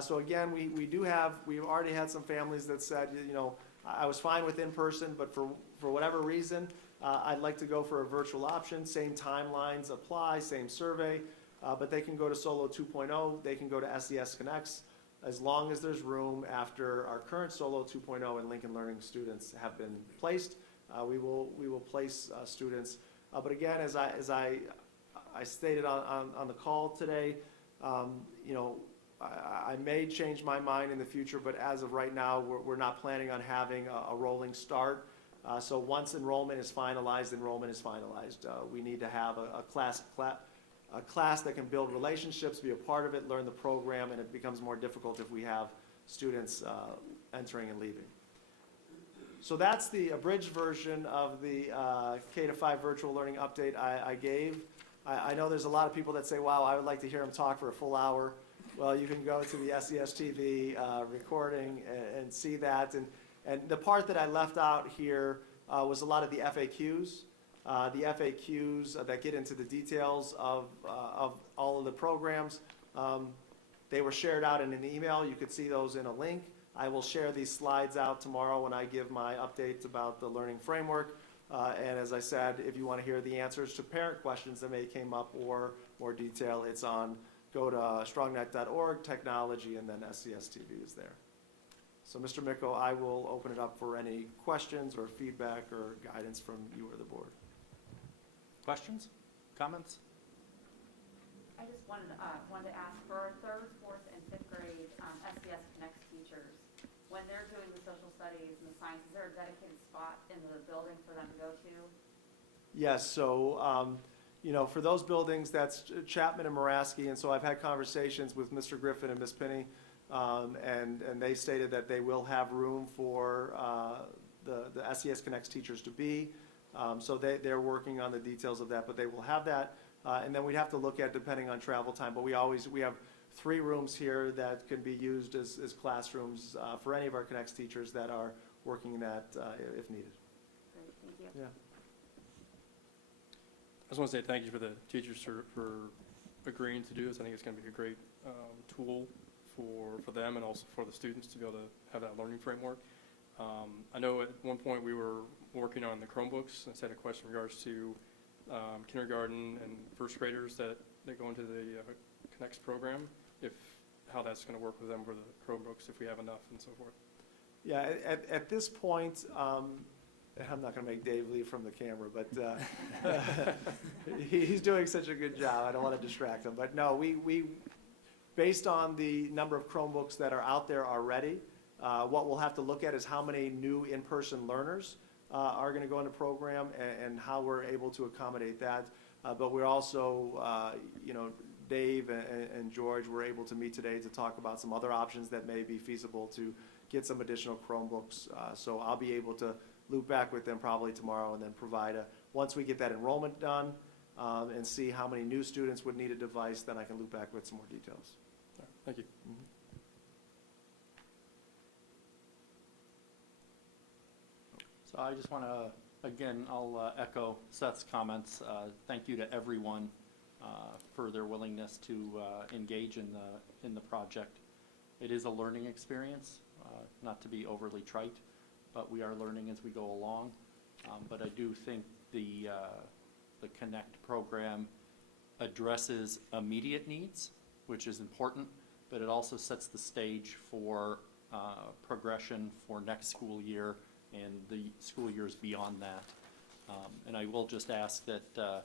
So again, we've already had some families that said, I was fine with in-person, but for whatever reason, I'd like to go for a virtual option. Same timelines apply, same survey, but they can go to Solo 2.0, they can go to SCS Connects, as long as there's room after our current Solo 2.0 and Lincoln Learning students have been placed. We will place students. But again, as I stated on the call today, I may change my mind in the future, but as of right now, we're not planning on having a rolling start. So once enrollment is finalized, enrollment is finalized. We need to have a class that can build relationships, be a part of it, learn the program, and it becomes more difficult if we have students entering and leaving. So that's the abridged version of the K-5 virtual learning update I gave. I know there's a lot of people that say, wow, I would like to hear them talk for a full hour. Well, you can go to the SCS TV recording and see that. And the part that I left out here was a lot of the FAQs. The FAQs that get into the details of all of the programs. They were shared out in an email. You could see those in a link. I will share these slides out tomorrow when I give my updates about the learning framework. And as I said, if you want to hear the answers to parent questions that may came up or more detail, it's on, go to strongnet.org, technology, and then SCS TV is there. So Mr. Micko, I will open it up for any questions or feedback or guidance from you or the board. Questions? Comments? I just wanted to ask for 3rd, 4th, and 5th grade SCS Connects teachers, when they're doing the social studies and the science, is there a dedicated spot in the building for them to go to? Yes, so for those buildings, that's Chapman and Moraski, and so I've had conversations with Mr. Griffin and Ms. Pinney, and they stated that they will have room for the SCS Connects teachers to be. So they're working on the details of that, but they will have that. And then we'd have to look at, depending on travel time, but we have 3 rooms here that can be used as classrooms for any of our Connects teachers that are working that if needed. Great, thank you. Yeah. I just want to say thank you for the teachers for agreeing to do this. I think it's going to be a great tool for them and also for the students to be able to have that learning framework. I know at one point we were working on the Chromebooks. I just had a question in regards to kindergarten and first graders that go into the Connects program, how that's going to work with them for the Chromebooks, if we have enough and so forth. Yeah, at this point, I'm not going to make Dave leave from the camera, but he's doing such a good job. I don't want to distract him. But no, we based on the number of Chromebooks that are out there already, what we'll have to look at is how many new in-person learners are going to go into program and how we're able to accommodate that. But we're also, Dave and George were able to meet today to talk about some other options that may be feasible to get some additional Chromebooks. So I'll be able to loop back with them probably tomorrow and then provide once we get that enrollment done and see how many new students would need a device, then I can loop back with some more details. Thank you. So I just want to, again, I'll echo Seth's comments. Thank you to everyone for their willingness to engage in the project. It is a learning experience, not to be overly trite, but we are learning as we go along. But I do think the Connect program addresses immediate needs, which is important, but it also sets the stage for progression for next school year and the school years beyond that. And I will just ask that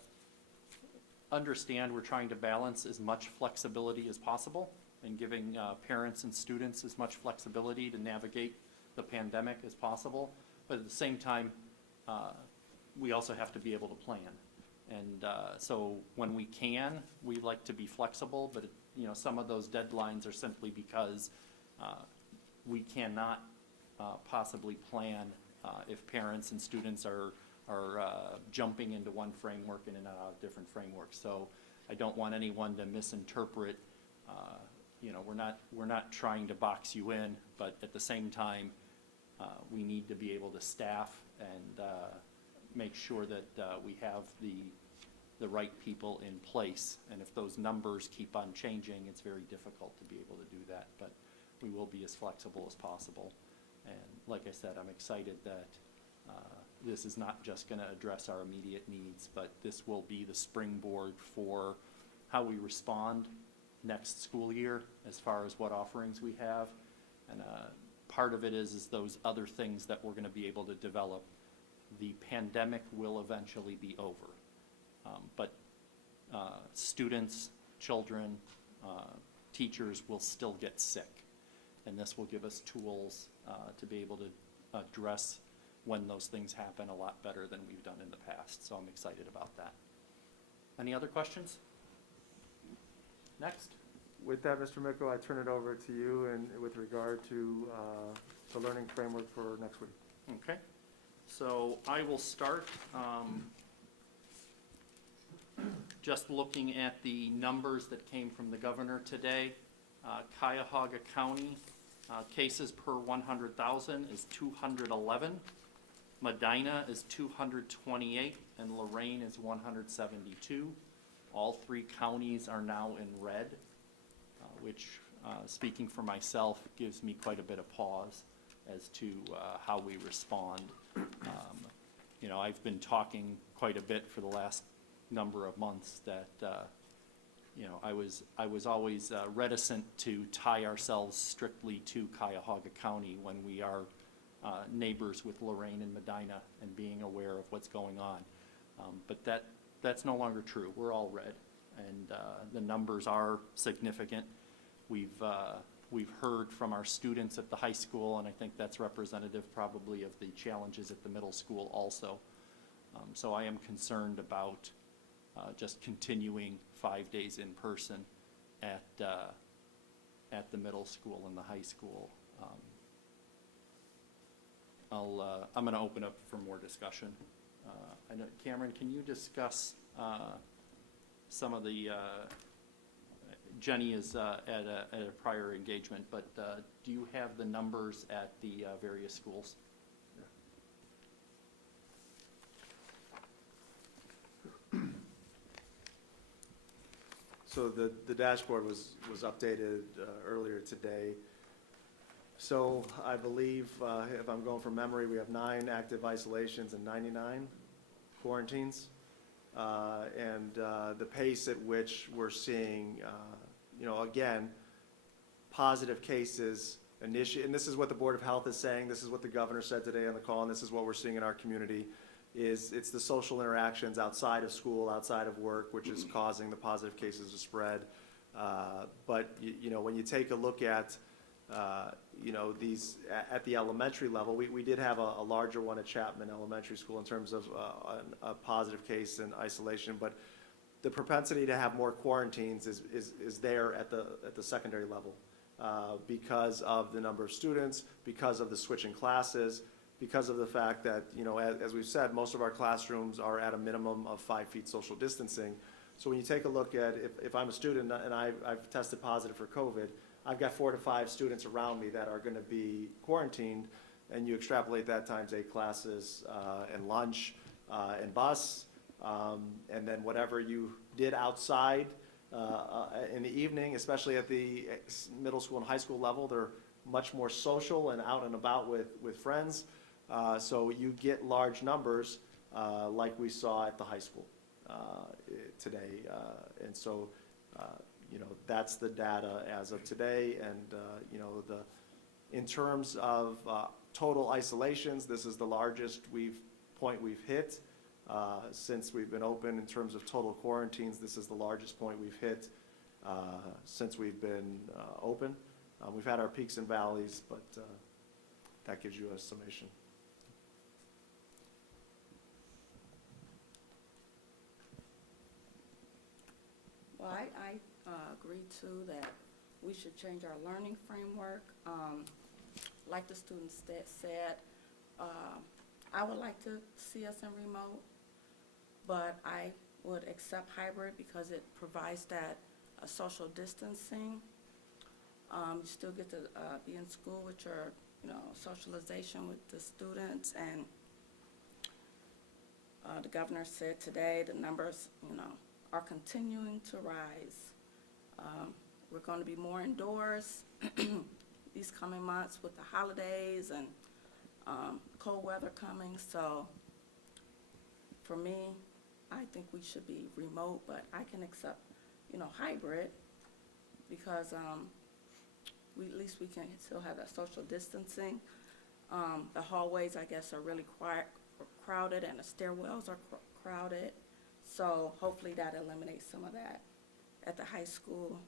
understand we're trying to balance as much flexibility as possible and giving parents and students as much flexibility to navigate the pandemic as possible. But at the same time, we also have to be able to plan. And so when we can, we like to be flexible, but some of those deadlines are simply because we cannot possibly plan if parents and students are jumping into one framework and out of different frameworks. So I don't want anyone to misinterpret. We're not trying to box you in, but at the same time, we need to be able to staff and make sure that we have the right people in place. And if those numbers keep on changing, it's very difficult to be able to do that. But we will be as flexible as possible. And like I said, I'm excited that this is not just going to address our immediate needs, but this will be the springboard for how we respond next school year as far as what offerings we have. And part of it is those other things that we're going to be able to develop. The pandemic will eventually be over. But students, children, teachers will still get sick. And this will give us tools to be able to address when those things happen a lot better than we've done in the past. So I'm excited about that. Any other questions? Next. With that, Mr. Micko, I turn it over to you and with regard to the learning framework for next week. Okay. So I will start just looking at the numbers that came from the governor today. Cuyahoga County cases per 100,000 is 211. Medina is 228, and Lorain is 172. All three counties are now in red, which, speaking for myself, gives me quite a bit of pause as to how we respond. I've been talking quite a bit for the last number of months that I was always reticent to tie ourselves strictly to Cuyahoga County when we are neighbors with Lorain and Medina and being aware of what's going on. But that's no longer true. We're all red, and the numbers are significant. We've heard from our students at the high school, and I think that's representative probably of the challenges at the middle school also. So I am concerned about just continuing 5 days in person at the middle school and the high school. I'm going to open up for more discussion. I know, Cameron, can you discuss some of the, Jenny is at a prior engagement, but do you have the numbers at the various schools? So the dashboard was updated earlier today. So I believe, if I'm going from memory, we have 9 active isolations and 99 quarantines. And the pace at which we're seeing, again, positive cases initiate, and this is what the Board of Health is saying, this is what the governor said today on the call, and this is what we're seeing in our community, is it's the social interactions outside of school, outside of work, which is causing the positive cases to spread. But when you take a look at at the elementary level, we did have a larger one at Chapman Elementary School in terms of a positive case in isolation, but the propensity to have more quarantines is there at the secondary level because of the number of students, because of the switching classes, because of the fact that, as we've said, most of our classrooms are at a minimum of 5 feet social distancing. So when you take a look at, if I'm a student and I've tested positive for COVID, I've got 4 to 5 students around me that are going to be quarantined, and you extrapolate that times 8 classes and lunch and bus, and then whatever you did outside in the evening, especially at the middle school and high school level, they're much more social and out and about with friends. So you get large numbers like we saw at the high school today. And so, that's the data as of today. And, in terms of total isolations, this is the largest point we've hit since we've been open. In terms of total quarantines, this is the largest point we've hit since we've been open. We've had our peaks and valleys, but that gives you a summation. Well, I agree too that we should change our learning framework. Like the students that said, I would like to see us in remote, but I would accept hybrid because it provides that social distancing. You still get to be in school with your, socialization with the students, and the governor said today the numbers, are continuing to rise. We're going to be more indoors these coming months with the holidays and cold weather coming. So for me, I think we should be remote, but I can accept, hybrid because at least we can still have that social distancing. The hallways, I guess, are really crowded, and the stairwells are crowded. So hopefully that eliminates some of that at the high school.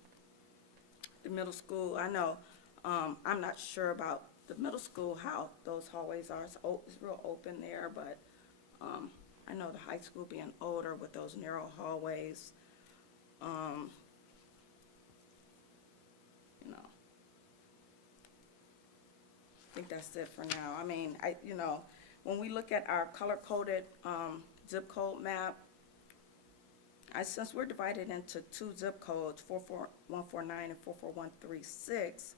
The middle school, I know, I'm not sure about the middle school, how those hallways are. It's real open there, but I know the high school being older with those narrow hallways, I think that's it for now. I mean, when we look at our color-coded zip code map, since we're divided into 2 zip codes, 44149 and 44136,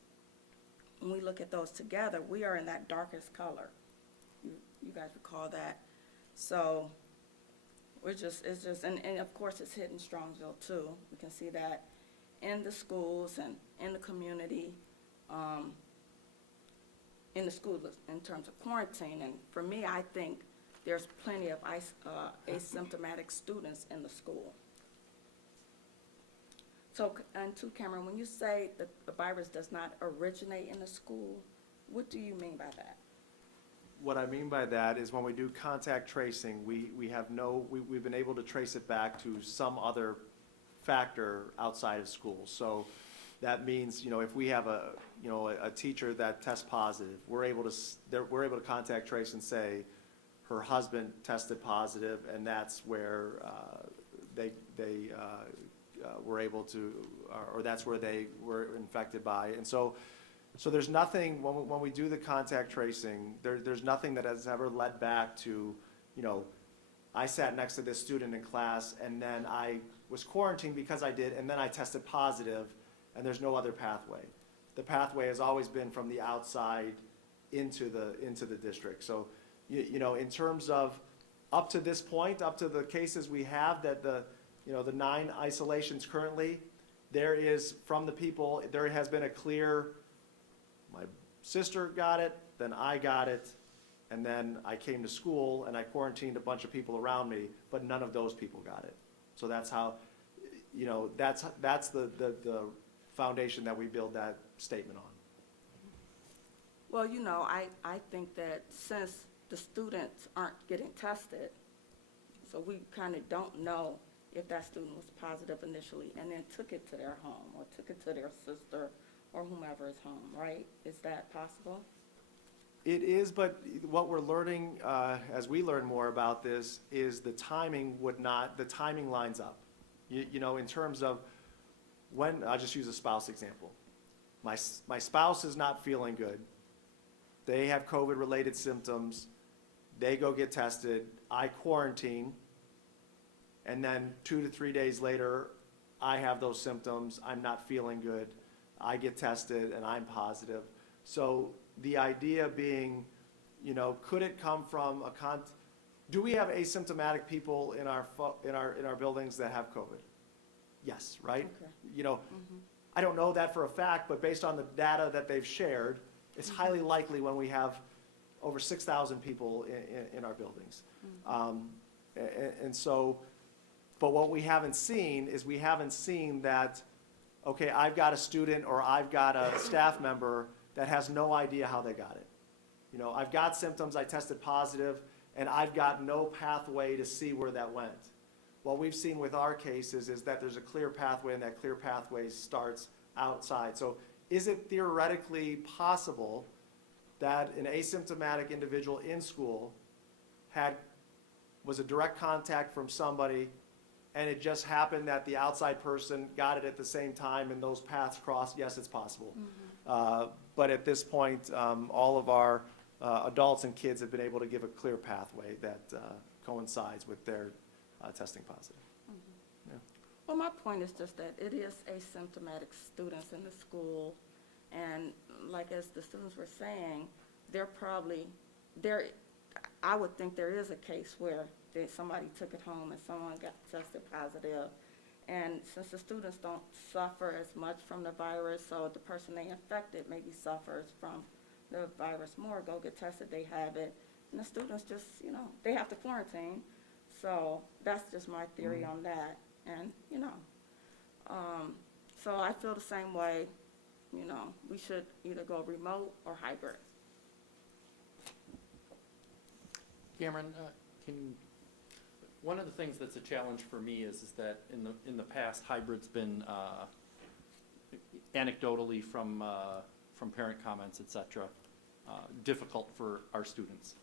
when we look at those together, we are in that darkest color. You guys recall that. So it's just, and of course it's hitting Strongsville too. We can see that in the schools and in the community, in the school in terms of quarantine. And for me, I think there's plenty of asymptomatic students in the school. So, and to Cameron, when you say that the virus does not originate in the school, what do you mean by that? What I mean by that is when we do contact tracing, we've been able to trace it back to some other factor outside of school. So that means, if we have a teacher that tests positive, we're able to contact trace and say her husband tested positive, and that's where they were able to, or that's where they were infected by. And so there's nothing, when we do the contact tracing, there's nothing that has ever led back to, I sat next to this student in class and then I was quarantined because I did, and then I tested positive, and there's no other pathway. The pathway has always been from the outside into the district. So, in terms of up to this point, up to the cases we have, that the 9 isolations currently, there is, from the people, there has been a clear, my sister got it, then I got it, and then I came to school and I quarantined a bunch of people around me, but none of those people got it. So that's how, that's the foundation that we build that statement on. Well, I think that since the students aren't getting tested, so we kind of don't know if that student was positive initially and then took it to their home or took it to their sister or whomever is home, right? Is that possible? It is, but what we're learning, as we learn more about this, is the timing lines up. You know, in terms of when, I'll just use a spouse example. My spouse is not feeling good. They have COVID-related symptoms. They go get tested. I quarantine. And then 2 to 3 days later, I have those symptoms. I'm not feeling good. I get tested and I'm positive. So the idea being, you know, could it come from do we have asymptomatic people in our buildings that have COVID? Yes, right? Okay. You know, I don't know that for a fact, but based on the data that they've shared, it's highly likely when we have over 6,000 people in our buildings. And so, but what we haven't seen is we haven't seen that, okay, I've got a student or I've got a staff member that has no idea how they got it. You know, I've got symptoms, I tested positive, and I've got no pathway to see where that went. What we've seen with our cases is that there's a clear pathway, and that clear pathway starts outside. So is it theoretically possible that an asymptomatic individual in school was a direct contact from somebody, and it just happened that the outside person got it at the same time and those paths crossed? Yes, it's possible. But at this point, all of our adults and kids have been able to give a clear pathway that coincides with their testing positive. Yeah. Well, my point is just that it is asymptomatic students in the school, and like as the students were saying, I would think there is a case where somebody took it home and someone got tested positive. And since the students don't suffer as much from the virus, so the person they infected maybe suffers from the virus more, go get tested, they have it. And the students just, you know, they have to quarantine. So that's just my theory on that. And, you know, so I feel the same way, you know, we should either go remote or hybrid. Cameron, one of the things that's a challenge for me is that in the past, hybrid's been anecdotally from parent comments, et cetera, difficult for our students.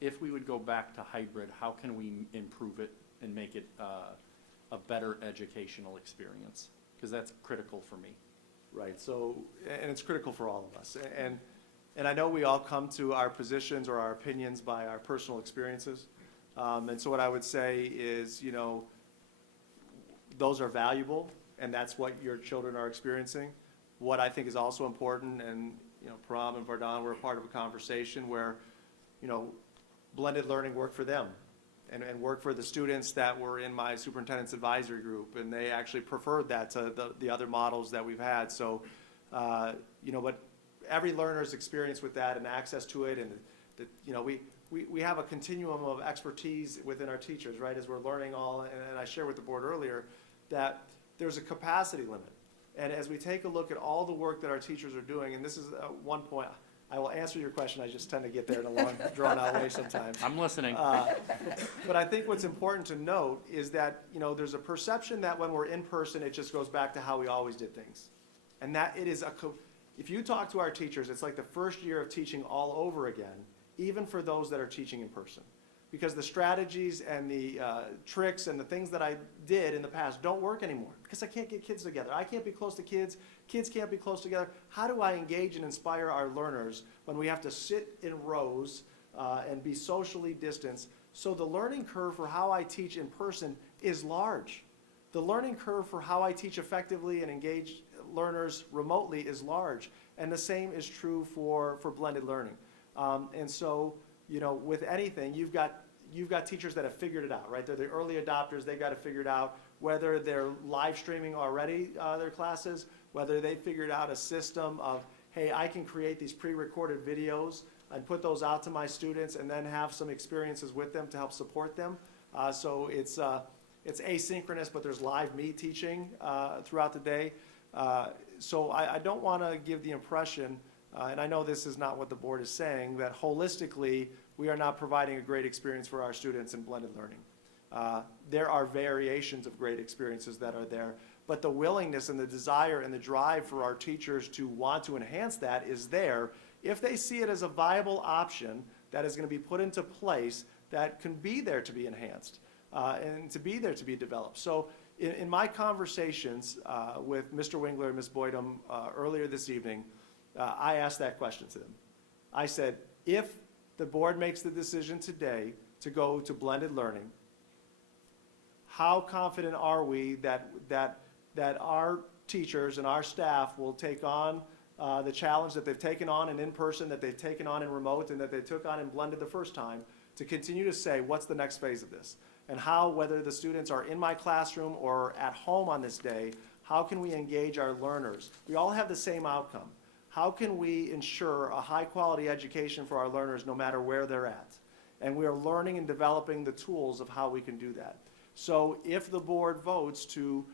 If we would go back to hybrid, how can we improve it and make it a better educational experience? Because that's critical for me. Right, so, and it's critical for all of us. And I know we all come to our positions or our opinions by our personal experiences. And so what I would say is, you know, those are valuable, and that's what your children are experiencing. What I think is also important, and, you know, Param and Vardhan were a part of a conversation where, you know, blended learning worked for them and worked for the students that were in my superintendent's advisory group, and they actually preferred that to the other models that we've had. So, you know, but every learner's experience with that and access to it, and you know, we have a continuum of expertise within our teachers, right, as we're learning all, and I shared with the board earlier that there's a capacity limit. And as we take a look at all the work that our teachers are doing, and this is one point, I will answer your question, I just tend to get there in a long, drawn-out way sometimes. I'm listening. But I think what's important to note is that, you know, there's a perception that when we're in person, it just goes back to how we always did things. And that it is if you talk to our teachers, it's like the first year of teaching all over again, even for those that are teaching in person. Because the strategies and the tricks and the things that I did in the past don't work anymore, because I can't get kids together. I can't be close to kids. Kids can't be close together. How do I engage and inspire our learners when we have to sit in rows and be socially distanced? So the learning curve for how I teach in person is large. The learning curve for how I teach effectively and engage learners remotely is large. And the same is true for blended learning. And so, you know, with anything, you've got teachers that have figured it out, right? They're the early adopters. They've got to figure it out, whether they're live streaming already their classes, whether they figured out a system of, hey, I can create these pre-recorded videos and put those out to my students and then have some experiences with them to help support them. So it's asynchronous, but there's live me teaching throughout the day. So I don't want to give the impression, and I know this is not what the board is saying, that holistically we are not providing a great experience for our students in blended learning. There are variations of great experiences that are there, but the willingness and the desire and the drive for our teachers to want to enhance that is there if they see it as a viable option that is going to be put into place that can be there to be enhanced and to be there to be developed. So in my conversations with Mr. Wingler and Ms. Boydum earlier this evening, I asked that question to them. I said, if the board makes the decision today to go to blended learning, how confident are we that our teachers and our staff will take on the challenge that they've taken on in person, that they've taken on in remote, and that they took on in blended the first time, to continue to say, what's the next phase of this? And how, whether the students are in my classroom or at home on this day, how can we engage our learners? We all have the same outcome. How can we ensure a high-quality education for our learners no matter where they're at? And we are learning and developing the tools of how we can do that. So if the board votes to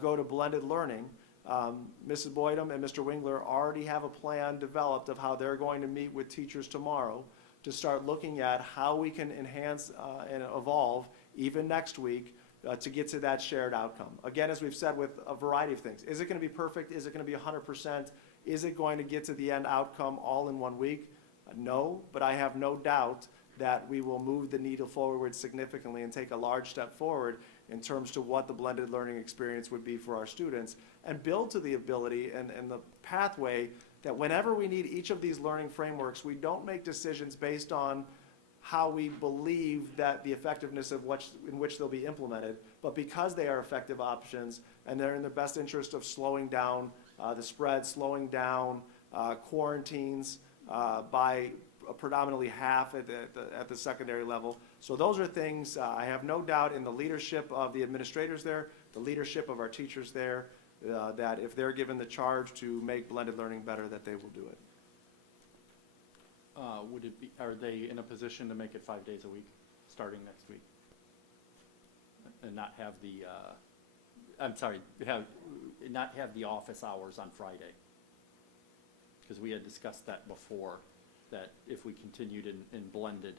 go to blended learning, Mrs. Boydum and Mr. Wingler already have a plan developed of how they're going to meet with teachers tomorrow to start looking at how we can enhance and evolve even next week to get to that shared outcome. Again, as we've said, with a variety of things. Is it going to be perfect? Is it going to be 100%? Is it going to get to the end outcome all in 1 week? No, but I have no doubt that we will move the needle forward significantly and take a large step forward in terms to what the blended learning experience would be for our students, and build to the ability and the pathway that whenever we need each of these learning frameworks, we don't make decisions based on how we believe that the effectiveness of in which they'll be implemented, but because they are effective options and they're in the best interest of slowing down the spread, slowing down quarantines by predominantly half at the secondary level. So those are things I have no doubt in the leadership of the administrators there, the leadership of our teachers there, that if they're given the charge to make blended learning better, that they will do it. Are they in a position to make it 5 days a week, starting next week? And not have not have the office hours on Friday? Because we had discussed that before, that if we continued in blended,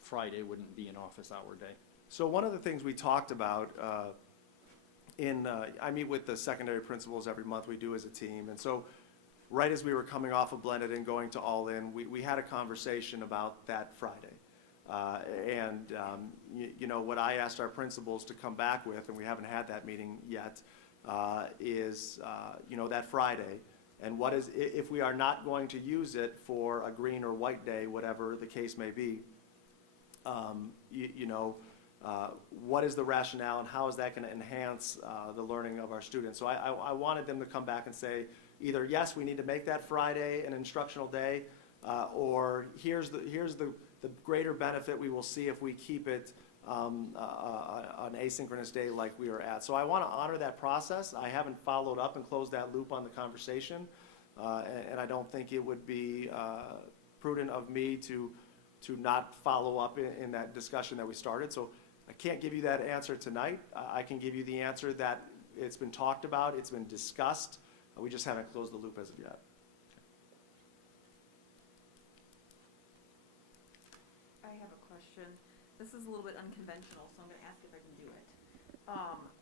Friday wouldn't be an office hour day. So one of the things we talked about I meet with the secondary principals every month, we do as a team, and so right as we were coming off of blended and going to all in, we had a conversation about that Friday. You know, what I asked our principals to come back with, and we haven't had that meeting yet, is, you know, that Friday. And what is, if we are not going to use it for a green or white day, whatever the case may be, what is the rationale and how is that going to enhance the learning of our students? So I wanted them to come back and say, either yes, we need to make that Friday an instructional day, or here's the greater benefit we will see if we keep it an asynchronous day like we are at. So I want to honor that process. I haven't followed up and closed that loop on the conversation, and I don't think it would be prudent of me to not follow up in that discussion that we started. So I can't give you that answer tonight. I can give you the answer that it's been talked about, it's been discussed. We just haven't closed the loop as of yet. I have a question. This is a little bit unconventional, so I'm going to ask if I can do it.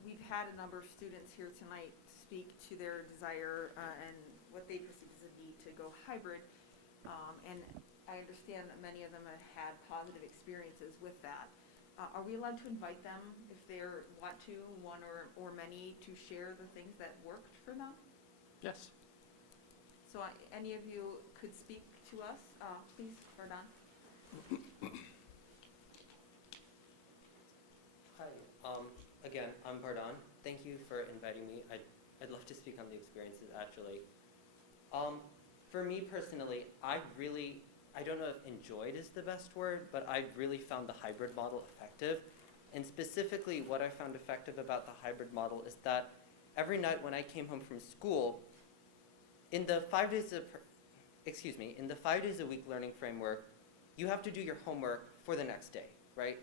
We've had a number of students here tonight speak to their desire and what they perceive as a need to go hybrid, and I understand that many of them have had positive experiences with that. Are we allowed to invite them if they want to, one or many, to share the things that worked for them? Yes. So any of you could speak to us, please, Verdon. Hi, again, I'm Bardon. Thank you for inviting me. I'd love to speak on the experiences, actually. For me personally, I don't know if enjoyed is the best word, but I really found the hybrid model effective. And specifically, what I found effective about the hybrid model is that every night when I came home from school, in the 5 days a week learning framework, you have to do your homework for the next day, right?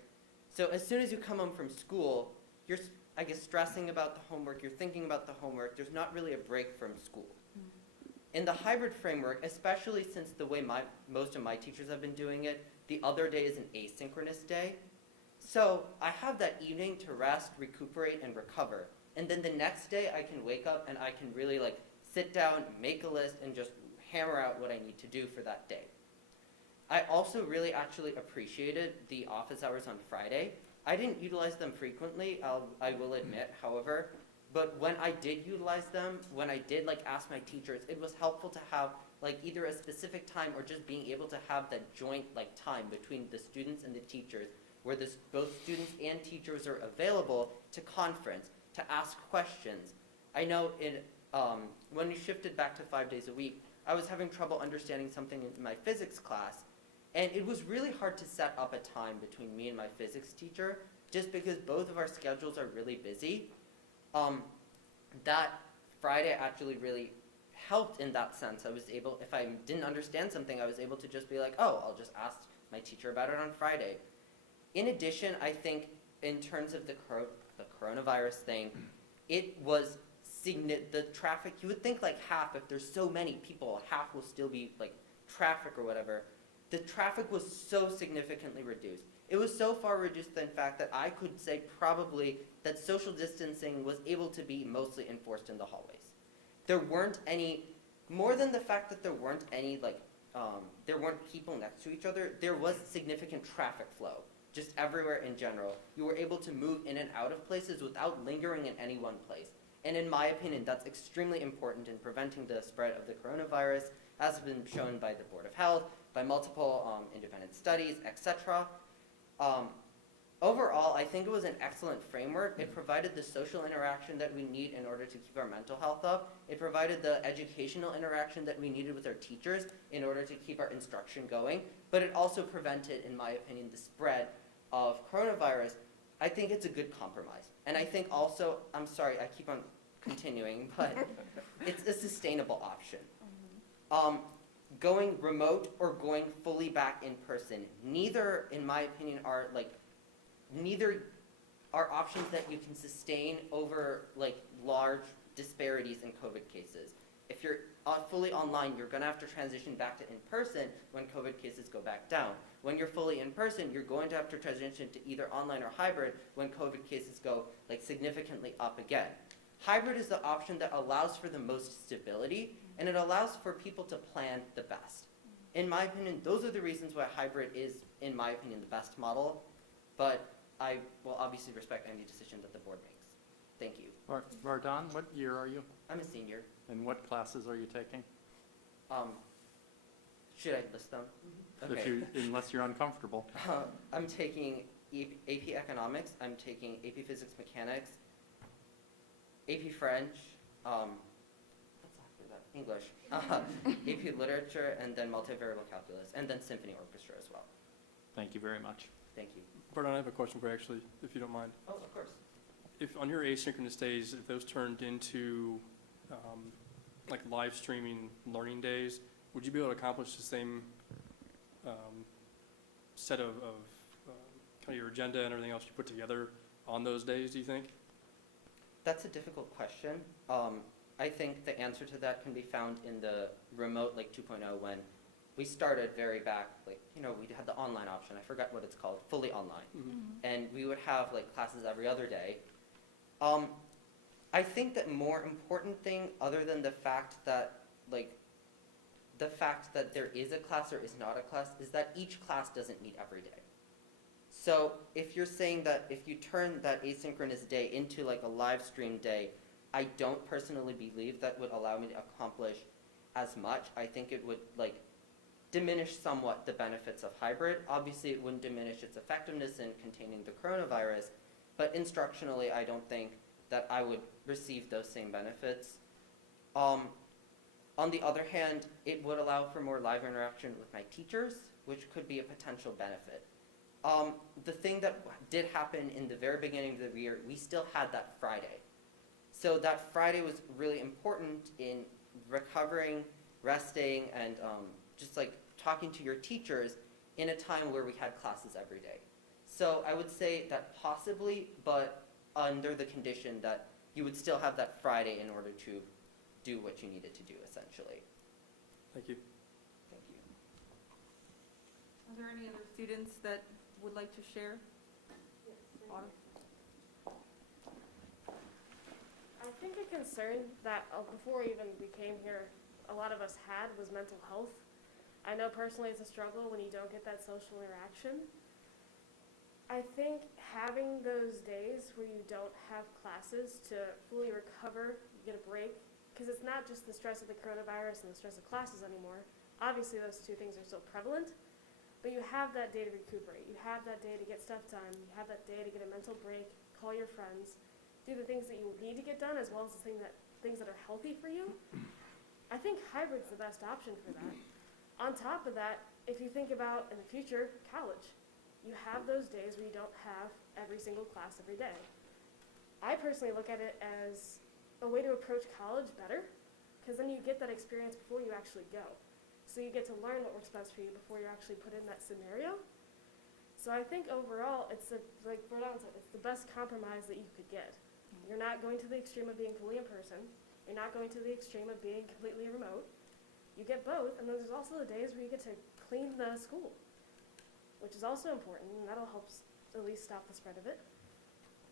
So as soon as you come home from school, you're, I guess, stressing about the homework, you're thinking about the homework, there's not really a break from school. In the hybrid framework, especially since the way most of my teachers have been doing it, the other day is an asynchronous day. So I have that evening to rest, recuperate, and recover. And then the next day I can wake up and I can really like sit down, make a list, and just hammer out what I need to do for that day. I also really actually appreciated the office hours on Friday. I didn't utilize them frequently, I will admit, however, but when I did utilize them, when I did like ask my teachers, it was helpful to have like either a specific time or just being able to have that joint like time between the students and the teachers, where both students and teachers are available to conference, to ask questions. I know when we shifted back to 5 days a week, I was having trouble understanding something in my physics class, and it was really hard to set up a time between me and my physics teacher, just because both of our schedules are really busy. That Friday actually really helped in that sense. I was able, if I didn't understand something, I was able to just be like, oh, I'll just ask my teacher about it on Friday. In addition, I think in terms of the coronavirus thing, it was the traffic, you would think like half, if there's so many people, half will still be like traffic or whatever. The traffic was so significantly reduced. It was so far reduced, in fact, that I could say probably that social distancing was able to be mostly enforced in the hallways. There weren't any, more than the fact that there weren't any, like, there weren't people next to each other, there was significant traffic flow, just everywhere in general. You were able to move in and out of places without lingering in any one place. And in my opinion, that's extremely important in preventing the spread of the coronavirus, as has been shown by the Board of Health, by multiple independent studies, etc. Overall, I think it was an excellent framework. It provided the social interaction that we need in order to keep our mental health up. It provided the educational interaction that we needed with our teachers in order to keep our instruction going. But it also prevented, in my opinion, the spread of coronavirus. I think it's a good compromise. And I think also, I'm sorry, I keep on continuing, but it's a sustainable option. Going remote or going fully back in person, neither, in my opinion, are options that you can sustain over like large disparities in COVID cases. If you're fully online, you're going to have to transition back to in-person when COVID cases go back down. When you're fully in person, you're going to have to transition to either online or hybrid when COVID cases go like significantly up again. Hybrid is the option that allows for the most stability, and it allows for people to plan the best. In my opinion, those are the reasons why hybrid is, in my opinion, the best model, but I will obviously respect any decision that the board makes. Thank you. Vardon, what year are you? I'm a senior. And what classes are you taking? Should I list them? Okay. Unless you're uncomfortable. I'm taking AP Economics, I'm taking AP Physics Mechanics, AP French, what's after that? English, AP Literature, and then Multivariable Calculus, and then Symphony Orchestra as well. Thank you very much. Thank you. Vardon, I have a question for you, actually, if you don't mind. Oh, of course. If on your asynchronous days, if those turned into like live streaming learning days, would you be able to accomplish the same set of kind of your agenda and everything else you put together on those days, do you think? That's a difficult question. I think the answer to that can be found in the remote like 2.0 when we started very back, like, you know, we had the online option. I forgot what it's called, fully online. Mm-hmm. And we would have like classes every other day. I think that more important thing, other than the fact that there is a class or is not a class, is that each class doesn't meet every day. So if you're saying that if you turn that asynchronous day into like a live stream day, I don't personally believe that would allow me to accomplish as much. I think it would like diminish somewhat the benefits of hybrid. Obviously, it wouldn't diminish its effectiveness in containing the coronavirus, but instructionally, I don't think that I would receive those same benefits. On the other hand, it would allow for more live interaction with my teachers, which could be a potential benefit. The thing that did happen in the very beginning of the year, we still had that Friday. So that Friday was really important in recovering, resting, and just like talking to your teachers in a time where we had classes every day. So I would say that possibly, but under the condition that you would still have that Friday in order to do what you needed to do, essentially. Thank you. Thank you. Are there any other students that would like to share? Autumn? I think a concern that before even we came here, a lot of us had was mental health. I know personally it's a struggle when you don't get that social interaction. I think having those days where you don't have classes to fully recover, you get a break, because it's not just the stress of the coronavirus and the stress of classes anymore. Obviously those two things are still prevalent, but you have that day to recuperate. You have that day to get stuff done. You have that day to get a mental break, call your friends, do the things that you need to get done as well as the things that are healthy for you. I think hybrid's the best option for that. On top of that, if you think about in the future, college. You have those days where you don't have every single class every day. I personally look at it as a way to approach college better, because then you get that experience before you actually go. So you get to learn what works best for you before you're actually put in that scenario. So I think overall, like Brodon said, it's the best compromise that you could get. You're not going to the extreme of being fully in person. You're not going to the extreme of being completely remote. You get both, and then there's also the days where you get to clean the school, which is also important, and that'll help at least stop the spread of it.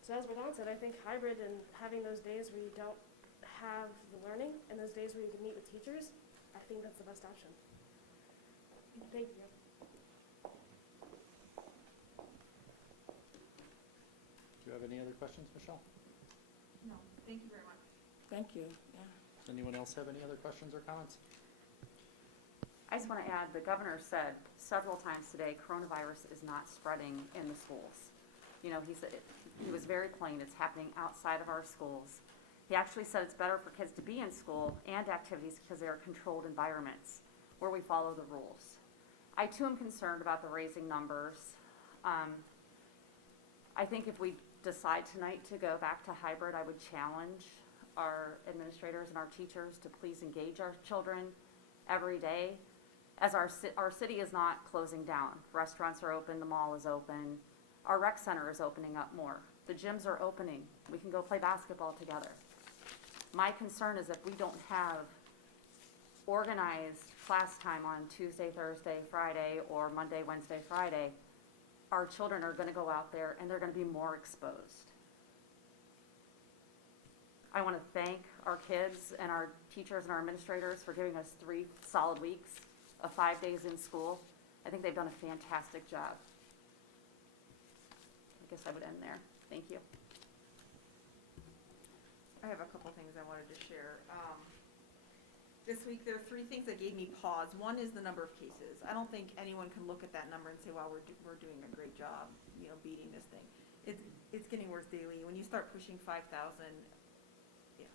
So as Brodon said, I think hybrid and having those days where you don't have the learning and those days where you can meet with teachers, I think that's the best option. Thank you. Do you have any other questions, Michelle? No, thank you very much. Thank you, yeah. Does anyone else have any other questions or comments? I just want to add, the governor said several times today, coronavirus is not spreading in the schools. You know, he was very plain, it's happening outside of our schools. He actually said it's better for kids to be in school and activities because they are controlled environments where we follow the rules. I too am concerned about the raising numbers. I think if we decide tonight to go back to hybrid, I would challenge our administrators and our teachers to please engage our children every day. As our city is not closing down. Restaurants are open, the mall is open, our rec center is opening up more. The gyms are opening, we can go play basketball together. My concern is if we don't have organized class time on Tuesday, Thursday, Friday, or Monday, Wednesday, Friday, our children are gonna go out there and they're gonna be more exposed. I wanna thank our kids and our teachers and our administrators for giving us 3 solid weeks of 5 days in school. I think they've done a fantastic job. I guess I would end there. Thank you. I have a couple things I wanted to share. This week, there are 3 things that gave me pause. One is the number of cases. I don't think anyone can look at that number and say, wow, we're doing a great job, you know, beating this thing. It's getting worse daily. When you start pushing 5,000, yeah,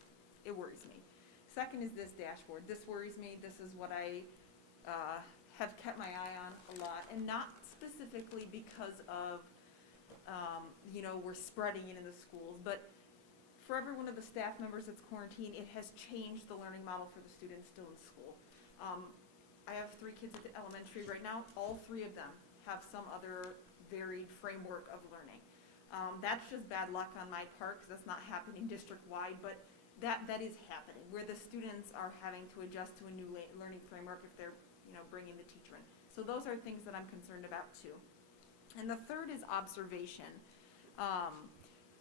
it worries me. Second is this dashboard. This worries me. This is what I have kept my eye on a lot, and not specifically because of, you know, we're spreading it in the schools, but for every one of the staff members that's quarantined, it has changed the learning model for the students still in school. I have 3 kids at the elementary right now. All 3 of them have some other varied framework of learning. That's just bad luck on my part because that's not happening district-wide, but that is happening, where the students are having to adjust to a new learning framework if they're, you know, bringing the teacher in. So those are things that I'm concerned about too. And the third is observation.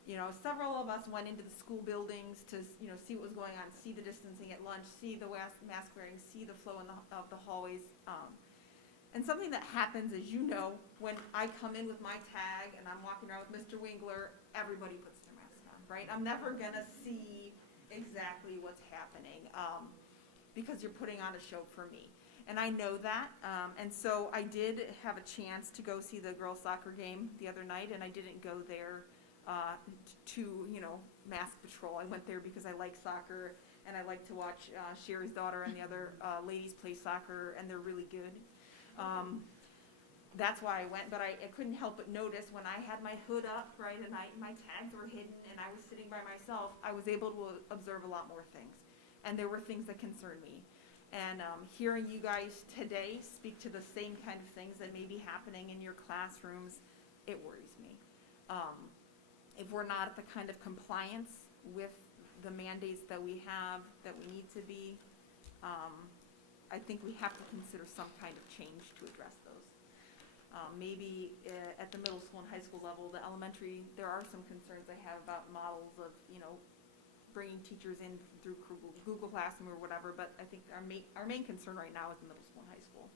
You know, several of us went into the school buildings to, you know, see what was going on, see the distancing at lunch, see the mask wearing, see the flow of the hallways. And something that happens, as you know, when I come in with my tag and I'm walking around with Mr. Wingler, everybody puts their mask on, right? I'm never gonna see exactly what's happening because you're putting on a show for me. And I know that, and so I did have a chance to go see the girls' soccer game the other night, and I didn't go there to, you know, mask patrol. I went there because I like soccer, and I like to watch Sherry's daughter and the other ladies play soccer, and they're really good. That's why I went, but I couldn't help but notice when I had my hood up, right, and my tags were hidden, and I was sitting by myself, I was able to observe a lot more things. And there were things that concerned me. And hearing you guys today speak to the same kind of things that may be happening in your classrooms, it worries me. If we're not at the kind of compliance with the mandates that we have, that we need to be, I think we have to consider some kind of change to address those. Maybe at the middle school and high school level, the elementary, there are some concerns I have about models of, bringing teachers in through Google Classroom or whatever, but I think our main concern right now is the middle school and high school.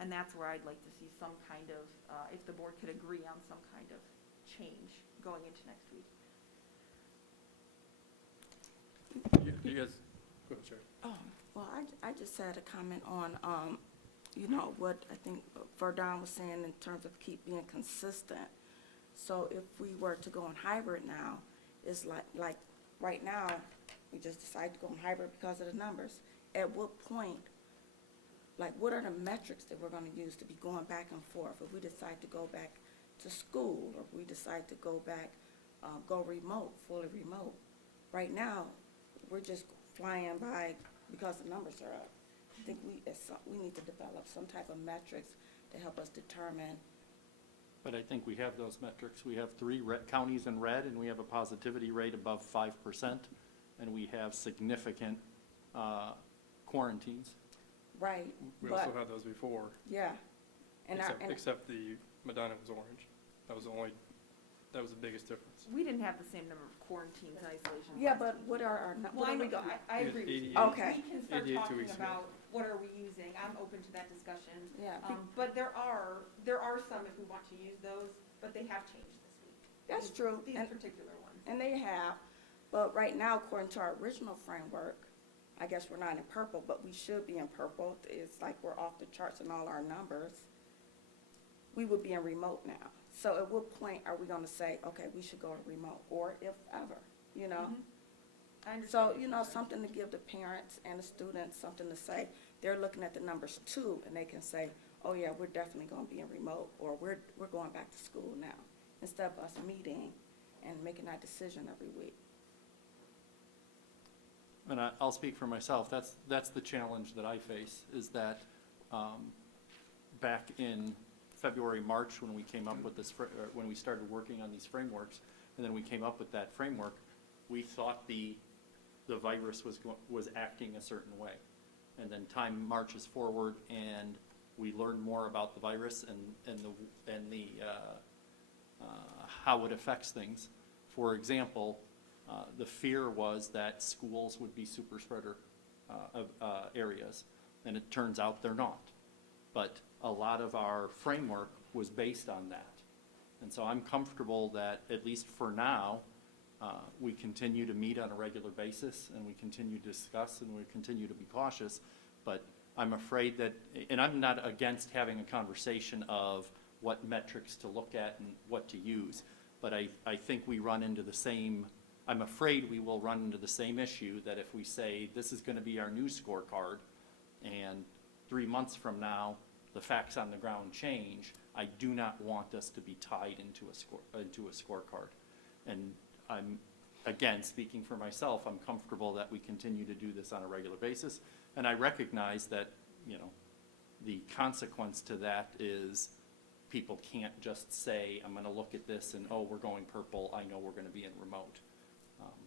And that's where I'd like to see some kind of, if the board could agree on some kind of change going into next week. You guys, go ahead, Sherry. Oh, well, I just had a comment on, what I think Verdon was saying in terms of keep being consistent. So if we were to go on hybrid now, it's like right now, we just decided to go on hybrid because of the numbers. At what point, like what are the metrics that we're gonna use to be going back and forth? If we decide to go back to school, or if we decide to go back, go remote, fully remote. Right now, we're just flying by because the numbers are up. I think we need to develop some type of metrics to help us determine. But I think we have those metrics. We have 3 counties in red, and we have a positivity rate above 5%, and we have significant quarantines. Right, We but, also had those before, yeah. And except the Medina was orange. That was the biggest difference. We didn't have the same number of quarantines and isolations. yeah, but what are our, Well, what I are we know, going? I agree with you. 88. Okay. We can start 88 2 talking weeks ago. about what are we using. I'm open to that discussion. Yeah, But there are some if we want to use those, but they have changed this week. that's true. These And, particular ones. and they have, but right now, according to our original framework, I guess we're not in purple, but we should be in purple. It's like we're off the charts in all our numbers. We would be in remote now. So at what point are we gonna say, okay, we should go to remote, or if ever, Mhm. I understand. So, what you're saying. something to give the parents and the students something to say. They're looking at the numbers too, and they can say, oh yeah, we're definitely gonna be in remote, or we're going back to school now, instead of us meeting and making that decision every week. And I'll speak for myself. That's the challenge that I face, is that back in February, March, when we came up with this, when we started working on these frameworks, and then we came up with that framework, we thought the virus was acting a certain way. And then time marches forward, and we learn more about the virus and how it affects things. For example, the fear was that schools would be super spreader areas, and it turns out they're not. But a lot of our framework was based on that. And so I'm comfortable that, at least for now, we continue to meet on a regular basis, and we continue to discuss, and we continue to be cautious. But I'm afraid that, and I'm not against having a conversation of what metrics to look at and what to use, but I think we run into the same, I'm afraid we will run into the same issue, that if we say this is gonna be our new scorecard, and 3 months from now, the facts on the ground change, I do not want us to be tied into a scorecard. And I'm, again, speaking for myself, I'm comfortable that we continue to do this on a regular basis. And I recognize that, the consequence to that is people can't just say, I'm gonna look at this and, oh, we're going purple, I know we're gonna be in remote.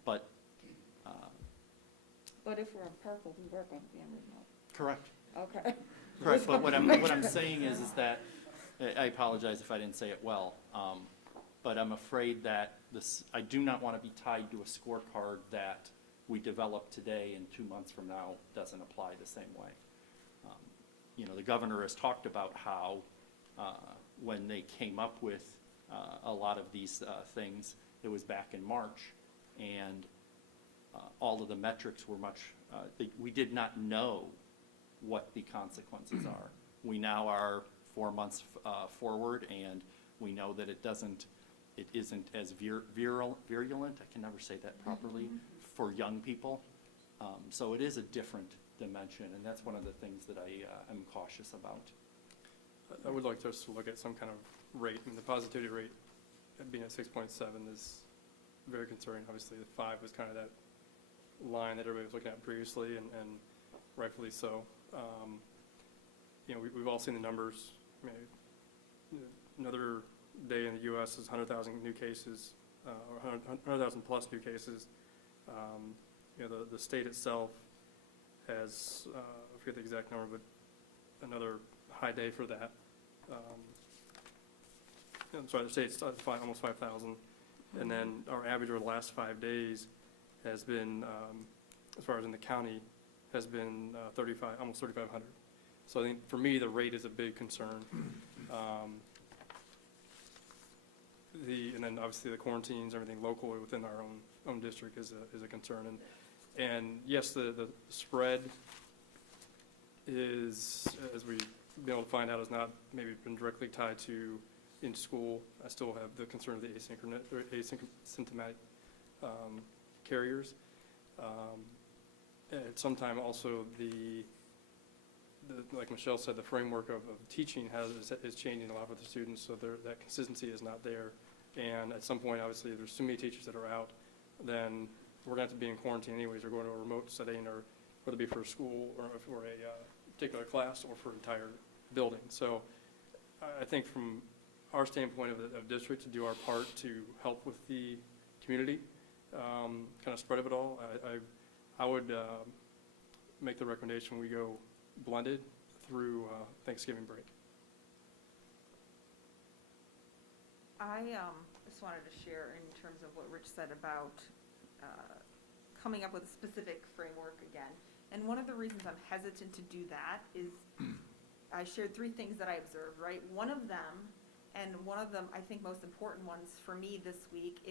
But if we're in purple, we were gonna be in remote. correct. Okay. Correct, but what I'm saying is that, I apologize if I didn't say it well, but I'm afraid that I do not want to be tied to a scorecard that we develop today and 2 months from now doesn't apply the same way. The governor has talked about how, when they came up with a lot of these things, it was back in March, and all of the metrics were we did not know what the consequences are. We now are 4 months forward, and we know that it isn't as virulent, I can never say that properly, for young people. So it is a different dimension, and that's one of the things that I am cautious about. I would like us to look at some kind of rate. I mean, the positivity rate being at 6.7 is very concerning. Obviously, the 5 was kind of that line that everybody was looking at previously, and rightfully so. We've all seen the numbers. I mean, another day in the U.S. is 100,000 new cases, or 100,000 plus new cases. The state itself has, I forget the exact number, but another high day for that. I'm sorry, the state's almost 5,000. And then our average over the last 5 days has been, as far as in the county, has been almost 3,500. So I think for me, the rate is a big concern. And then obviously the quarantines, everything locally within our own district is a concern. And yes, the spread is, as we've been able to find out, has not maybe been directly tied to in school. I still have the concern of the asymptomatic carriers. At some time also like Michelle said, the framework of teaching is changing a lot with the students, so that consistency is not there. And at some point, obviously, if there's too many teachers that are out, then we're going to have to be in quarantine anyways, or going to a remote setting, or whether it be for a school or for a particular class or for an entire building. So I think from our standpoint of district, to do our part to help with the community, kind of spread of it all, I would make the recommendation we go blended through Thanksgiving break. I just wanted to share in terms of what Rich said about coming up with a specific framework again. And one of the reasons I'm hesitant to do that is I shared 3 things that I observed, right? One of them, I think most important ones for me this week,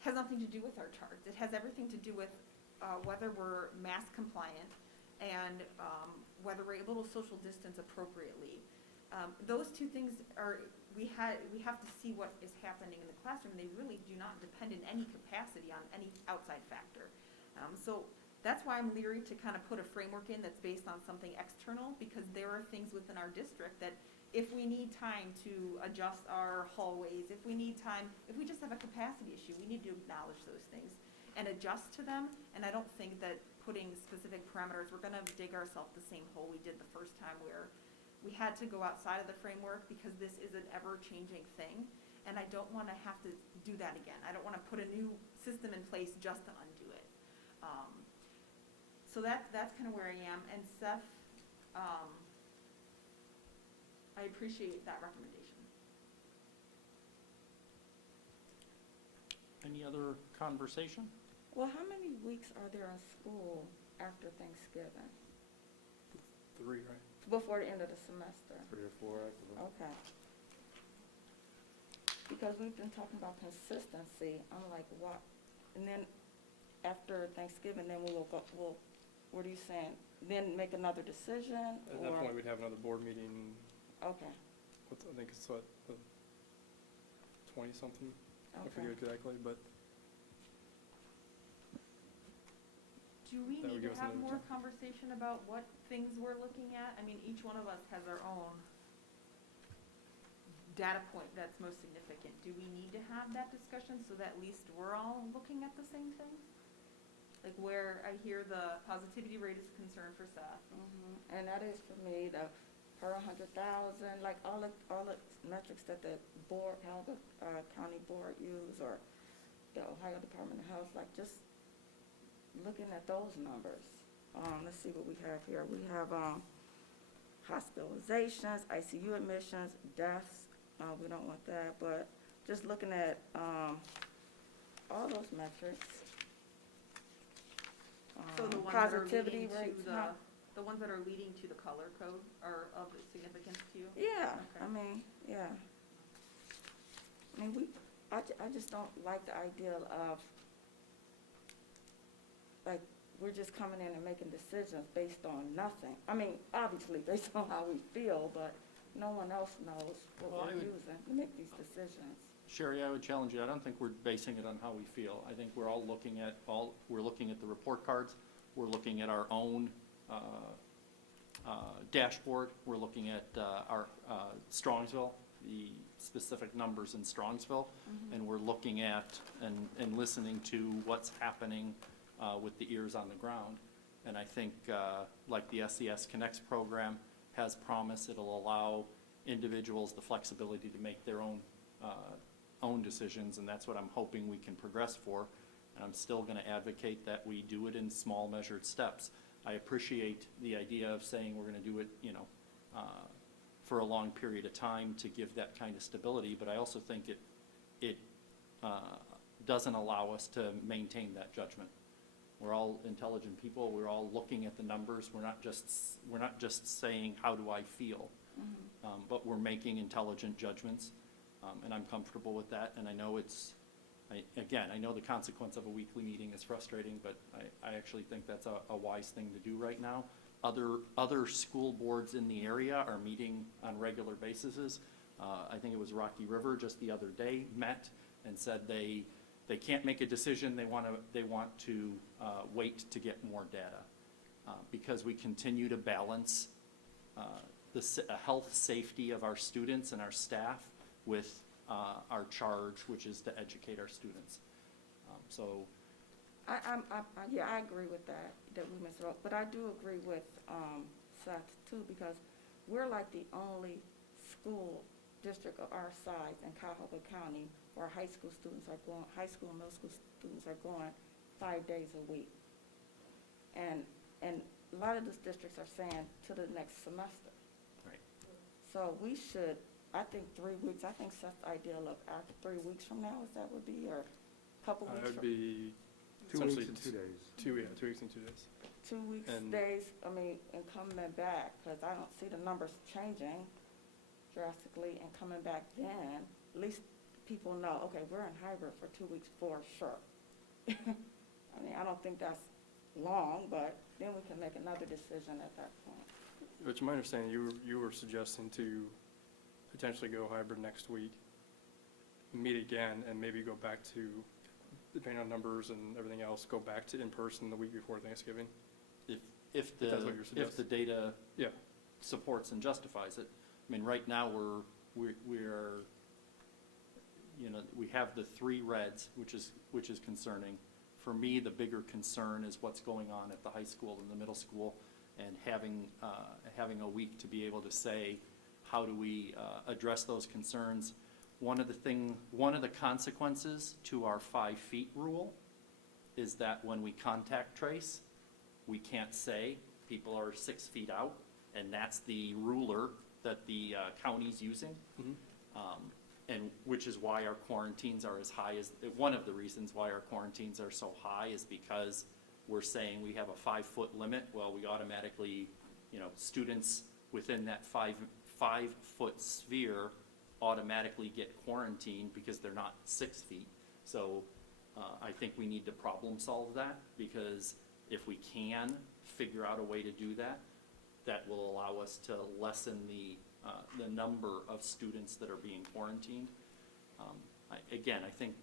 has nothing to do with our charts. It has everything to do with whether we're mask compliant and whether we're able to social distance appropriately. Those 2 things we have to see what is happening in the classroom. They really do not depend in any capacity on any outside factor. So that's why I'm leery to kind of put a framework in that's based on something external, because there are things within our district that if we need time to adjust our hallways, if we just have a capacity issue, we need to acknowledge those things and adjust to them. And I don't think that putting specific parameters, we're going to dig ourselves the same hole we did the first time, where we had to go outside of the framework because this is an ever-changing thing, and I don't want to have to do that again. I don't want to put a new system in place just to undo it. So that's kind of where I am. And Seth, I appreciate that recommendation. Any other conversation? Well, how many weeks are there in school after Thanksgiving? 3, right? Before the end of the semester? 3 or 4, I believe. Okay. Because we've been talking about consistency. I'm like, what? And then after Thanksgiving, then what are you saying? Then make another decision? At that point, we'd have another board meeting. Okay. I think it's the 20-something. I Okay. forget exactly, but Do we That would need give to us have another more conversation about what things we're looking at? I mean, each one of us has our own data point that's most significant. Do we need to have that discussion so that at least we're all looking at the same things? Like where I hear the positivity rate is a concern for Seth. And that is for me, the per 100,000, like all the metrics that the board, county board use, or the Ohio Department of Health, like just looking at those numbers. Let's see what we have here. We have hospitalizations, ICU admissions, deaths. We don't want that, but just looking at all those metrics. So the ones that are Positivity leading to rates, the ones that are leading to the color code are of significance to you? Yeah, Okay. I mean, yeah. I mean, I just don't like the idea of, like, we're just coming in and making decisions based on nothing. I mean, obviously based on how we feel, but no one else knows what Well, we're using to make these decisions. Sherry, I would challenge you. I don't think we're basing it on how we feel. I think we're all looking at the report cards. We're looking at our own dashboard. We're looking at our Strongsville, the specific numbers in Strongsville, and we're looking at and listening to what's happening with the ears on the ground. And I think, like the SCS Connects program has promised, it'll allow individuals the flexibility to make their own decisions, and that's what I'm hoping we can progress for. And I'm still going to advocate that we do it in small measured steps. I appreciate the idea of saying we're going to do it, for a long period of time to give that kind of stability, but I also think it doesn't allow us to maintain that judgment. We're all intelligent people. We're all looking at the numbers. We're not just saying, how do I feel? But we're making intelligent judgments, and I'm comfortable with that. And I know I know the consequence of a weekly meeting is frustrating, but I actually think that's a wise thing to do right now. Other school boards in the area are meeting on regular bases. I think it was Rocky River just the other day met and said they can't make a decision. They want to wait to get more data because we continue to balance the health, safety of our students and our staff with our charge, which is to educate our students. Yeah, I agree with that we missed out. But I do agree with Seth too, because we're like the only school district of our size in Cuyahoga County where high school and middle school students are going 5 days a week. And a lot of these districts are saying to the next semester. Right. So we should, I think 3 weeks, I think Seth's ideal of after 3 weeks from now, if that would be, or a couple weeks. It would be 2 weeks essentially and 2 days. 2 weeks and 2 days. 2 weeks, And- days, and coming back, because I don't see the numbers changing drastically and coming back then. At least people know, okay, we're in hybrid for 2 weeks for sure. I mean, I don't think that's long, but then we can make another decision at that point. But to my understanding, you were suggesting to potentially go hybrid next week, meet again, and maybe go back to, depending on numbers and everything else, go back to in-person the week before Thanksgiving? If that's what you're the suggesting. data Yeah. supports and justifies it. I mean, right now we're we have the 3 reds, which is concerning. For me, the bigger concern is what's going on at the high school and the middle school, and having a week to be able to say, how do we address those concerns? One of the consequences to our 5 feet rule is that when we contact trace, we can't say people are 6 feet out, and that's the ruler that the county's using. And which is why our quarantines are as high as, one of the reasons why our quarantines are so high is because we're saying we have a 5-foot limit. Well, we automatically, students within that 5-foot sphere automatically get quarantined because they're not 6 feet. So I think we need to problem solve that, because if we can figure out a way to do that, that will allow us to lessen the number of students that are being quarantined. I think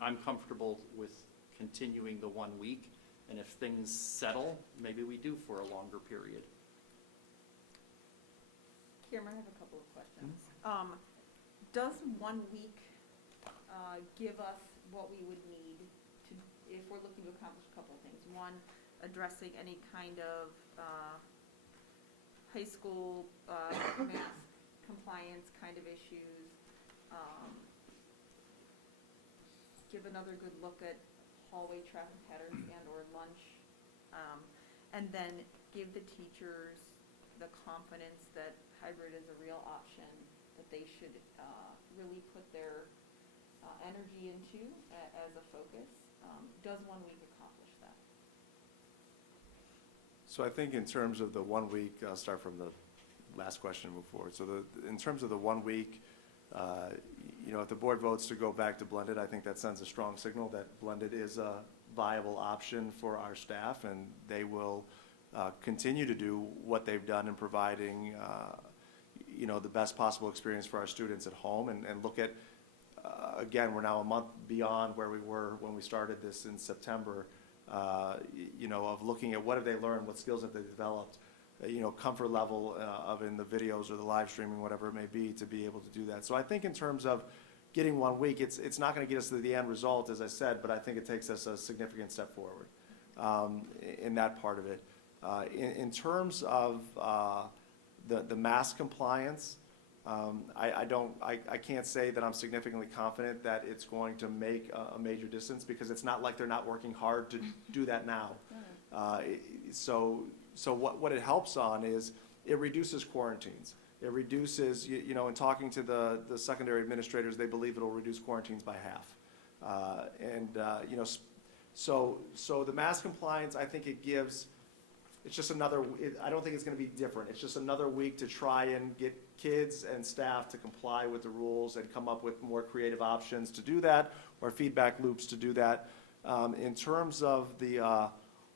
I'm comfortable with continuing the 1 week, and if things settle, maybe we do for a longer period. Cameron, I have a couple of questions. Does 1 week give us what we would need to, if we're looking to accomplish a couple of things? One, addressing any kind of high school mask compliance kind of issues. Give another good look at hallway traffic patterns and or lunch. And then give the teachers the confidence that hybrid is a real option, that they should really put their energy into as a focus. Does 1 week accomplish that? So I think in terms of the 1 week, I'll start from the last question and move forward. So in terms of the 1 week, if the board votes to go back to blended, I think that sends a strong signal that blended is a viable option for our staff, and they will continue to do what they've done in providing, the best possible experience for our students at home, and look at, again, we're now a month beyond where we were when we started this in September, of looking at what have they learned, what skills have they developed, comfort level of in the videos or the live streaming, whatever it may be, to be able to do that. So I think in terms of getting 1 week, it's not going to get us to the end result, as I said, but I think it takes us a significant step forward in that part of it. In terms of the mask compliance, I can't say that I'm significantly confident that it's going to make a major distance, because it's not like they're not working hard to do that now. So what it helps on is it reduces quarantines. It reduces, in talking to the secondary administrators, they believe it'll reduce quarantines by half. So the mask compliance, I think it gives, it's just another, I don't think it's gonna be different. It's just another week to try and get kids and staff to comply with the rules and come up with more creative options to do that, or feedback loops to do that. In terms of the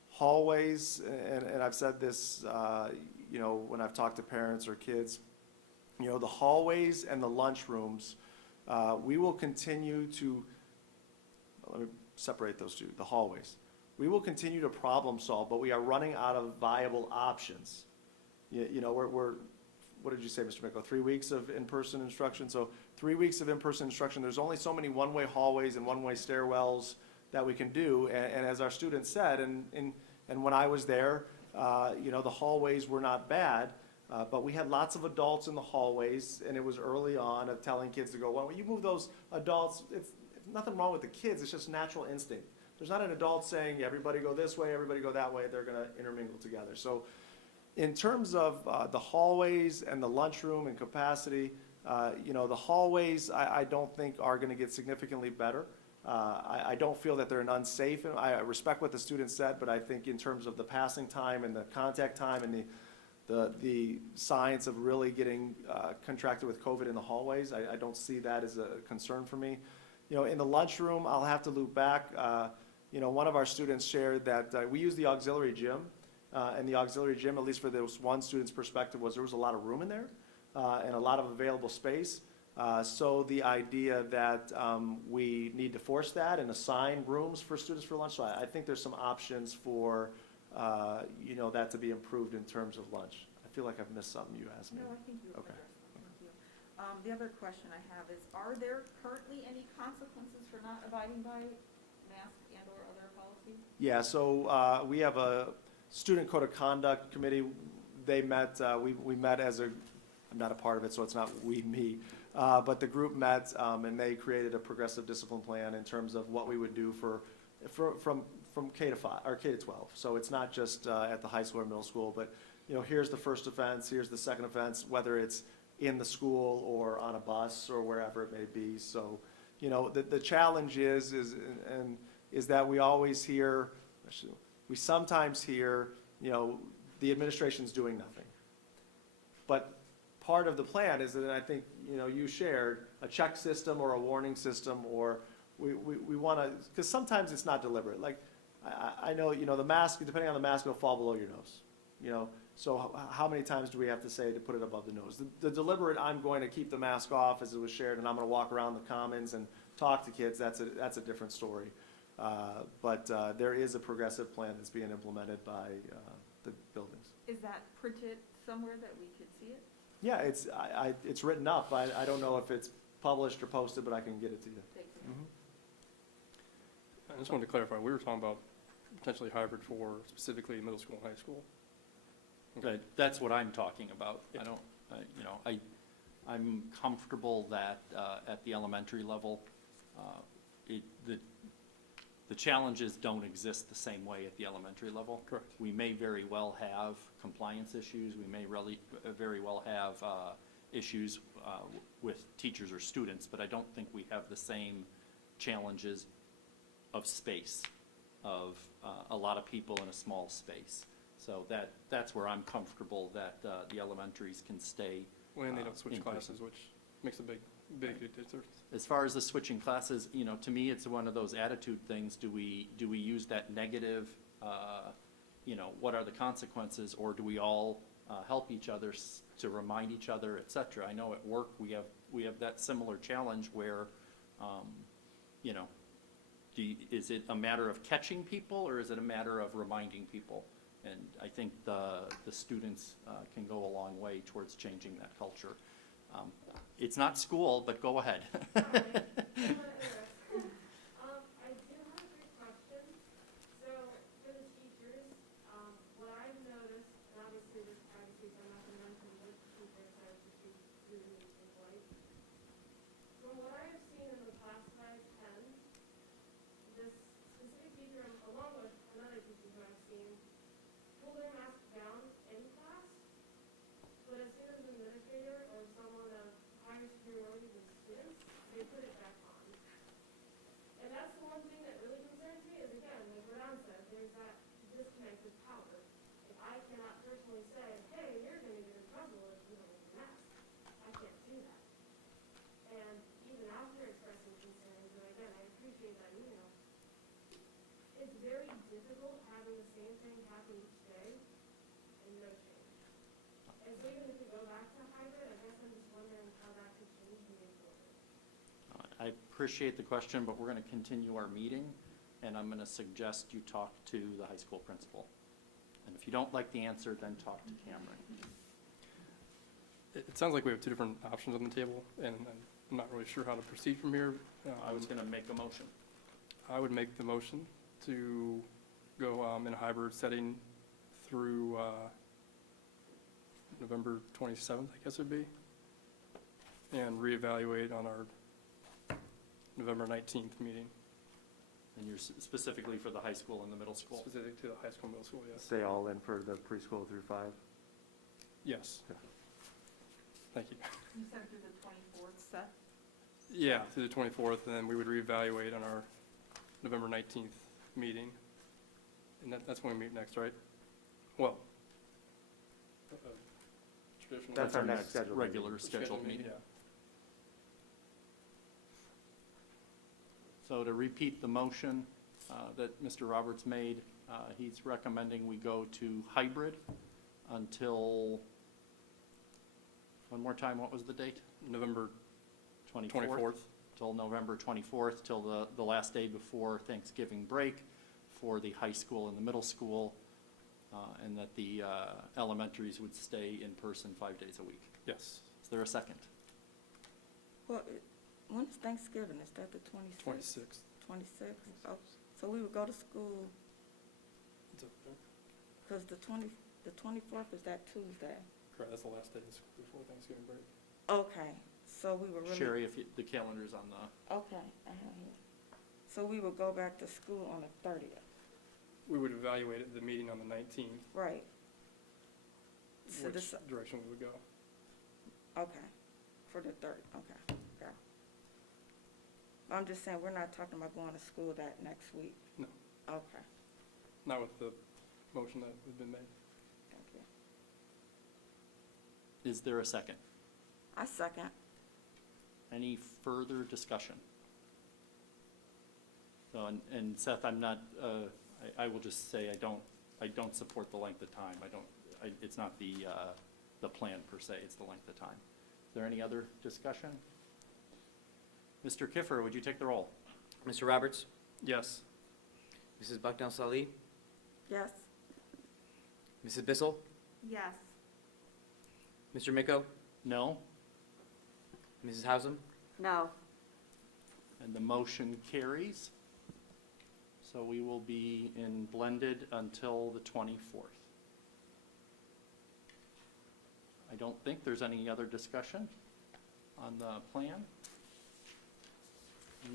hallways, and I've said this, when I've talked to parents or kids, the hallways and the lunchrooms, we will continue to, let me separate those two, the hallways. We will continue to problem solve, but we are running out of viable options. We're what did you say, Mr. Micko, 3 weeks of in-person instruction? So 3 weeks of in-person instruction, there's only so many one-way hallways and one-way stairwells that we can do. And as our students said, and when I was there, the hallways were not bad, but we had lots of adults in the hallways, and it was early on of telling kids to go, well, you move those adults, it's nothing wrong with the kids, it's just natural instinct. There's not an adult saying, everybody go this way, everybody go that way, they're gonna intermingle together. So in terms of the hallways and the lunchroom and capacity, the hallways I don't think are gonna get significantly better. I don't feel that they're an unsafe, and I respect what the students said, but I think in terms of the passing time and the contact time and the science of really getting contracted with COVID in the hallways, I don't see that as a concern for me. In the lunchroom, I'll have to loop back. One of our students shared that we use the auxiliary gym, and the auxiliary gym, at least for this one student's perspective, was there was a lot of room in there and a lot of available space. So the idea that we need to force that and assign rooms for students for lunch, so I think there's some options for that to be improved in terms of lunch. I feel like I've missed something you asked me. No, I think you Okay. addressed that. Thank you. The other question I have is, are there currently any consequences for not abiding by mask and or other policies? Yeah, so we have a student code of conduct committee. They met, we met as I'm not a part of it, so it's not me. But the group met and they created a progressive discipline plan in terms of what we would do from K to 5 or K to 12. So it's not just at the high school or middle school, but here's the first offense, here's the second offense, whether it's in the school or on a bus or wherever it may be. So the challenge is that we always hear, we sometimes hear, the administration's doing nothing. But part of the plan is that I think, you shared a check system or a warning system, or we want to, because sometimes it's not deliberate. Like, I know, the mask, depending on the mask, it'll fall below your nose, So how many times do we have to say to put it above the nose? The deliberate, I'm going to keep the mask off as it was shared, and I'm going to walk around the commons and talk to kids, that's a different story. But there is a progressive plan that's being implemented by the buildings. Is that printed somewhere that we could see it? Yeah, it's written up. I don't know if it's published or posted, but I can get it to you. Thank you. I just wanted to clarify, we were talking about potentially hybrid for specifically middle school and high school. But that's what I'm talking about. I don't, I'm comfortable that at the elementary level, the challenges don't exist the same way at the elementary level. Correct. We may very well have compliance issues. We may very well have issues with teachers or students, but I don't think we have the same challenges of space, of a lot of people in a small space. So that's where I'm comfortable that the elementaries can stay. When they don't switch in classes, person. which makes a big difference. As far as the switching classes, to me, it's one of those attitude things. Do we use that negative, what are the consequences, or do we all help each other to remind each other, et cetera? I know at work we have that similar challenge where, is it a matter of catching people, or is it a matter of reminding people? And I think the students can go a long way towards changing that culture. It's not school, but go ahead. I do have a quick question. So for the teachers, what I've noticed, and obviously this privacy, so I'm not going to mention what the teachers are to keep students employed. From what I have seen in the class size 10, this specific teacher, along with another teacher who I've seen, pull their mask down in class, but as soon as an administrator disconnect is power. If I cannot personally say, hey, you're gonna get in trouble if you don't mask, I can't do that. And even after expressing concerns, and again, I appreciate that email, it's very difficult having the same thing happen each day and no change. And so even if we go back to hybrid, I guess I'm just wondering how that could change moving forward. I appreciate the question, but we're going to continue our meeting, and I'm going to suggest you talk to the high school principal. And if you don't like the answer, then talk to Cameron. It sounds like we have two different options on the table, and I'm not really sure how to proceed from here. I was going to make a motion. I would make the motion to go in a hybrid setting through November 27th, I guess it would be, and reevaluate on our November 19th meeting, And you're specifically for the high school and the middle school? specific to the high school, middle school, yes. Stay all in for the preschool through 5? Yes. Thank you. You said through the 24th, Seth? Yeah, through the 24th, and then we would reevaluate on our November 19th meeting. And that's when we meet next, right? Well, traditional. That's our next scheduled meeting. regular scheduled meeting. Yeah. So to repeat the motion that Mr. Roberts made, he's recommending we go to hybrid until, one more time, what was the date? November 24th? 24th. Till November 24th, till the last day before Thanksgiving break for the high school and the middle school, and that the elementaries would stay in person 5 days a week. Yes. Is there a second? Well, when's Thanksgiving? Is that the 26th? 26th. 26th? Oh, so we would go to school, because the 24th is that Tuesday. Correct, that's the last day of school before Thanksgiving break. Okay, so we were really. Sherry, if the calendar's on the, Okay, I have it. So we would go back to school on the 30th, We would evaluate at the meeting on the 19th, right? So which this, direction we would go. okay, for the 30th, okay, yeah. I'm just saying, we're not talking about going to school that next week? No. Okay, Not with the motion that has been made. thank you. is there a second? I second. Any further discussion? So, and Seth, I'm not, I will just say I don't support the length of time. It's not the plan per se, it's the length of time. Is there any other discussion? Mr. Kiffer, would you take the roll? Mr. Roberts, Yes. Mrs. Bucknell Sali, Yes, Mrs. Bissell, Yes. Mr. Miko, No? Mrs. Hausum, No. And the motion carries. So we will be in blended until the 24th. I don't think there's any other discussion on the plan.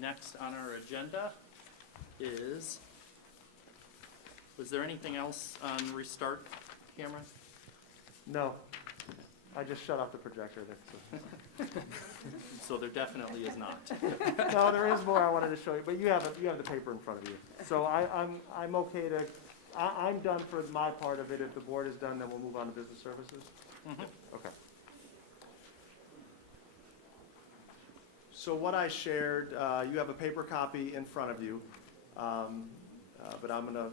Next on our agenda is, was there anything else on Restart, Cameron? No, I just shut off the projector. That's So there definitely is not. No, there is more I wanted to show you, but you have the paper in front of you. So I'm okay to, I'm done for my part of it. If the board is done, then we'll move on to business services. Mhm. Okay. So what I shared, you have a paper copy in front of you, but I'm gonna,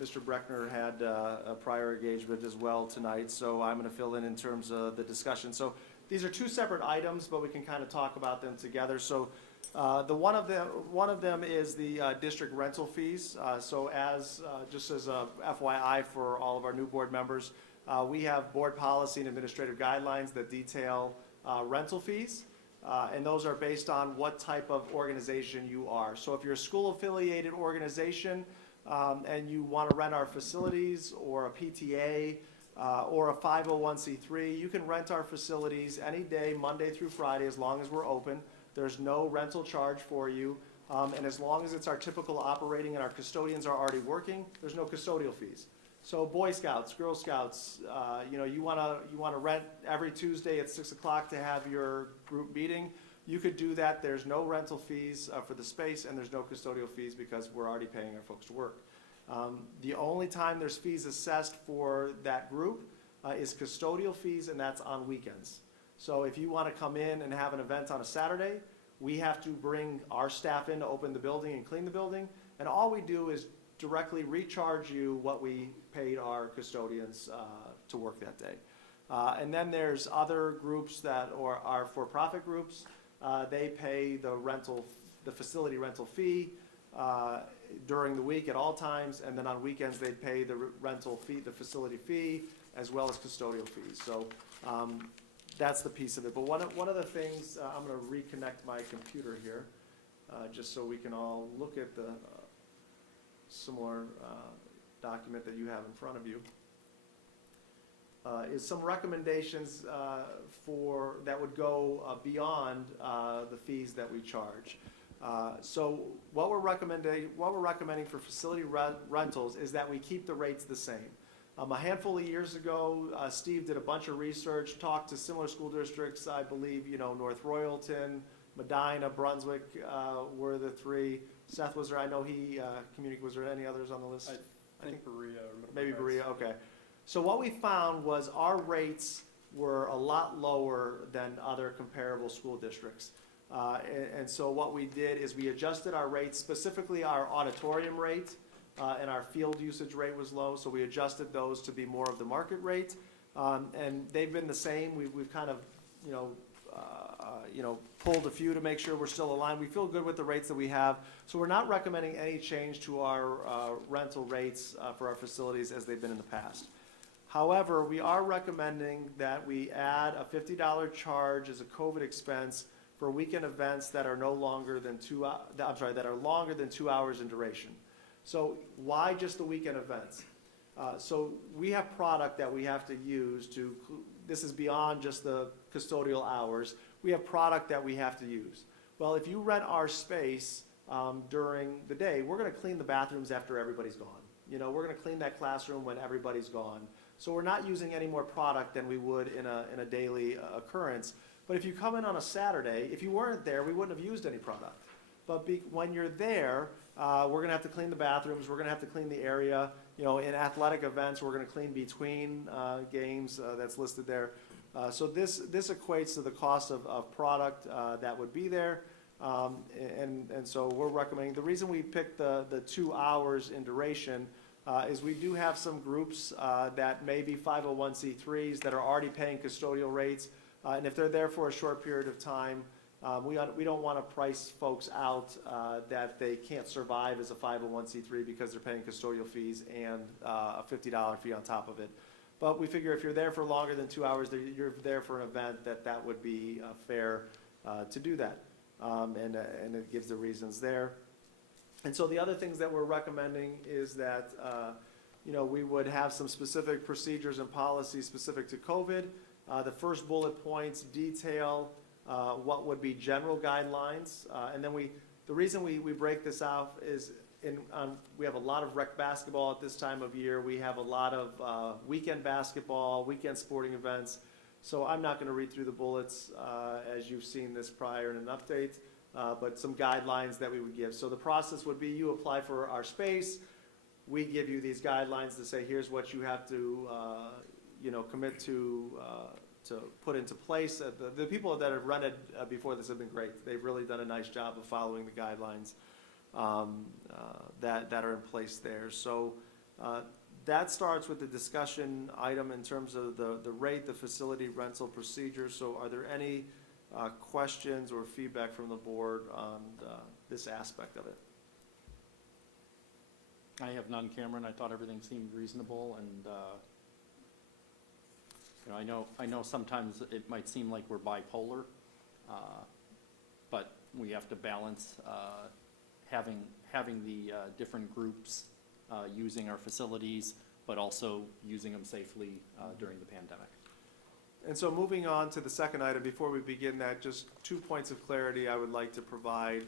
Mr. Breckner had a prior engagement as well tonight, so I'm gonna fill in terms of the discussion. So these are two separate items, but we can kind of talk about them together. So the one of them is the district rental fees. So as, just as a FYI for all of our new board members, we have board policy and administrative guidelines that detail rental fees. And those are based on what type of organization you are. So if you're a school-affiliated organization and you want to rent our facilities, or a PTA, or a 501c3, you can rent our facilities any day, Monday through Friday, as long as we're open. There's no rental charge for you. And as long as it's our typical operating and our custodians are already working, there's no custodial fees. So Boy Scouts, Girl Scouts, you wanna rent every Tuesday at 6 o'clock to have your group meeting, you could do that. There's no rental fees for the space, and there's no custodial fees because we're already paying our folks to work. The only time there's fees assessed for that group is custodial fees, and that's on weekends. So if you want to come in and have an event on a Saturday, we have to bring our staff in to open the building and clean the building, and all we do is directly recharge you what we paid our custodians to work that day. And then there's other groups that are for-profit groups. They pay the facility rental fee during the week at all times, and then on weekends they pay the rental fee, the facility fee, as well as custodial fees. So that's the piece of it. But one of the things, I'm going to reconnect my computer here, just so we can all look at the similar document that you have in front of you. Is some recommendations that would go beyond the fees that we charge. So what we're recommending for facility rentals is that we keep the rates the same. A handful of years ago, Steve did a bunch of research, talked to similar school districts. I believe, North Royalton, Medina, Brunswick were the three. Seth, was there? I know he communicated. Was there any others on the list? I think Berea. Or Maybe Berea. Okay. So what we found was our rates were a lot lower than other comparable school districts. And so what we did is we adjusted our rates, specifically our auditorium rate, and our field usage rate was low, so we adjusted those to be more of the market rate. And they've been the same. We've kind of, pulled a few to make sure we're still aligned. We feel good with the rates that we have, so we're not recommending any change to our rental rates for our facilities as they've been in the past. However, we are recommending that we add a $50 charge as a COVID expense for weekend events that are longer than 2 hours in duration. So why just the weekend events? So we have product that we have to use this is beyond just the custodial hours. We have product that we have to use. Well, if you rent our space during the day, we're going to clean the bathrooms after everybody's gone. We're going to clean that classroom when everybody's gone. So we're not using any more product than we would in a daily occurrence. But if you come in on a Saturday, if you weren't there, we wouldn't have used any product. But when you're there, we're going to have to clean the bathrooms. We're going to have to clean the area. In athletic events, we're going to clean between games. That's listed there. So this equates to the cost of product that would be there. And so we're recommending, the reason we picked the 2 hours in duration is we do have some groups that may be 501c3s that are already paying custodial rates. And if they're there for a short period of time, we don't want to price folks out that they can't survive as a 501c3 because they're paying custodial fees and a $50 fee on top of it. But we figure if you're there for longer than 2 hours, you're there for an event, that would be fair to do that. And it gives the reasons there. And so the other things that we're recommending is that we would have some specific procedures and policies specific to COVID. The first bullet points detail what would be general guidelines. And then the reason we break this out is we have a lot of rec basketball at this time of year. We have a lot of weekend basketball, weekend sporting events. So I'm not going to read through the bullets as you've seen this prior in an update, but some guidelines that we would give. So the process would be you apply for our space. We give you these guidelines to say here's what you have to commit to put into place. The people that have rented before this have been great. They've really done a nice job of following the guidelines that are in place there. So that starts with the discussion item in terms of the rate, the facility rental procedure. So are there any questions or feedback from the board on this aspect of it? I have none, Cameron. I thought everything seemed reasonable, and I know sometimes it might seem like we're bipolar, but we have to balance having the different groups using our facilities, but also using them safely during the pandemic. And so moving on to the second item, before we begin that, just 2 points of clarity I would like to provide.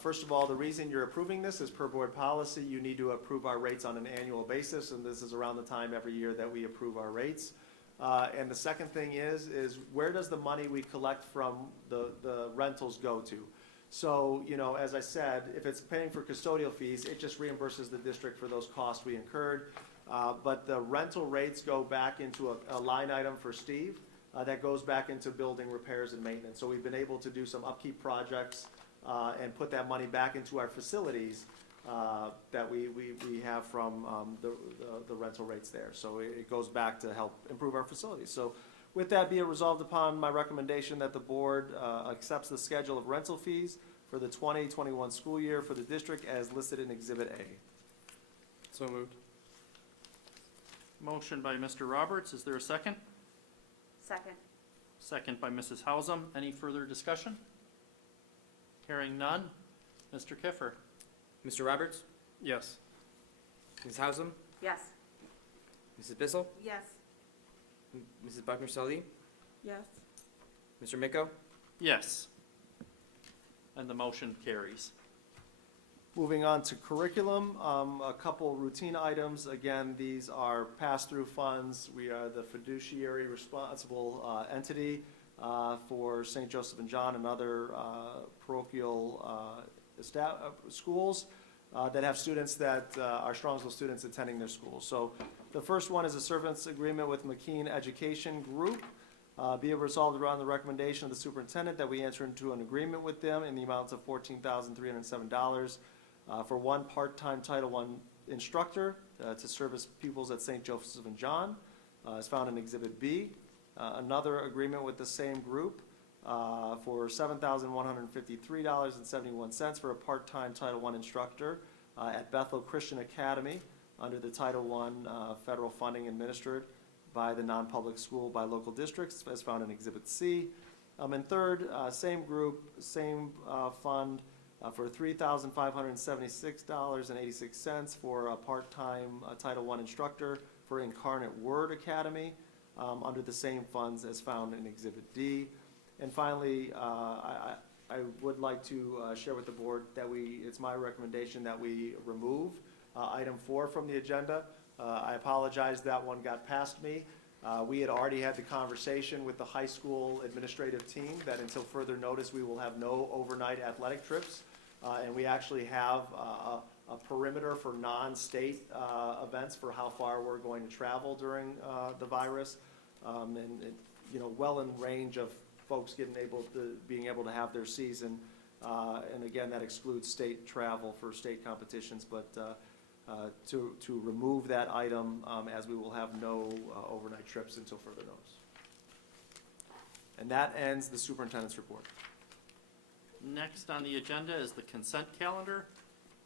First of all, the reason you're approving this is per board policy. You need to approve our rates on an annual basis, and this is around the time every year that we approve our rates. And the second thing is where does the money we collect from the rentals go to? So, you know, as I said, if it's paying for custodial fees, it just reimburses the district for those costs we incurred. But the rental rates go back into a line item for Steve that goes back into building repairs and maintenance. So we've been able to do some upkeep projects and put that money back into our facilities that we have from the rental rates there. So it goes back to help improve our facilities. So with that, be it resolved upon my recommendation that the board accepts the schedule of rental fees for the 2021 school year for the district as listed in Exhibit A. So moved. Motion by Mr. Roberts. Is there a second? Second. Second by Mrs. Hausum. Any further discussion? Hearing none. Mr. Kiffer? Mr. Roberts? Yes. Mrs. Hausum? Yes. Mrs. Bissell? Yes. Mrs. Buckner-Sully? Yes. Mr. Miko? Yes. And the motion carries. Moving on to curriculum, a couple routine items. Again, these are pass-through funds. We are the fiduciary responsible entity for St. Joseph and John and other parochial schools that have students that are Strongsville students attending their schools. So the first one is a service agreement with McKean Education Group. Be it resolved around the recommendation of the superintendent that we enter into an agreement with them in the amount of $14,307 for one part-time Title I instructor to service pupils at St. Joseph and John, as found in Exhibit B. Another agreement with the same group for $7,153.71 for a part-time Title I instructor at Bethel Christian Academy under the Title I federal funding administered by the non-public school by local districts, as found in Exhibit C. And third, same group, same fund for $3,576.86 for a part-time Title I instructor for Incarnate Word Academy under the same funds as found in Exhibit D. And finally, I would like to share with the board that it's my recommendation that we remove item 4 from the agenda. I apologize that one got past me. We had already had the conversation with the high school administrative team that until further notice, we will have no overnight athletic trips. And we actually have a perimeter for non-state events for how far we're going to travel during the virus. And you know, well in range of folks being able to have their season. And again, that excludes state travel for state competitions, but to remove that item as we will have no overnight trips until further notice. And that ends the superintendent's report. Next on the agenda is the consent calendar.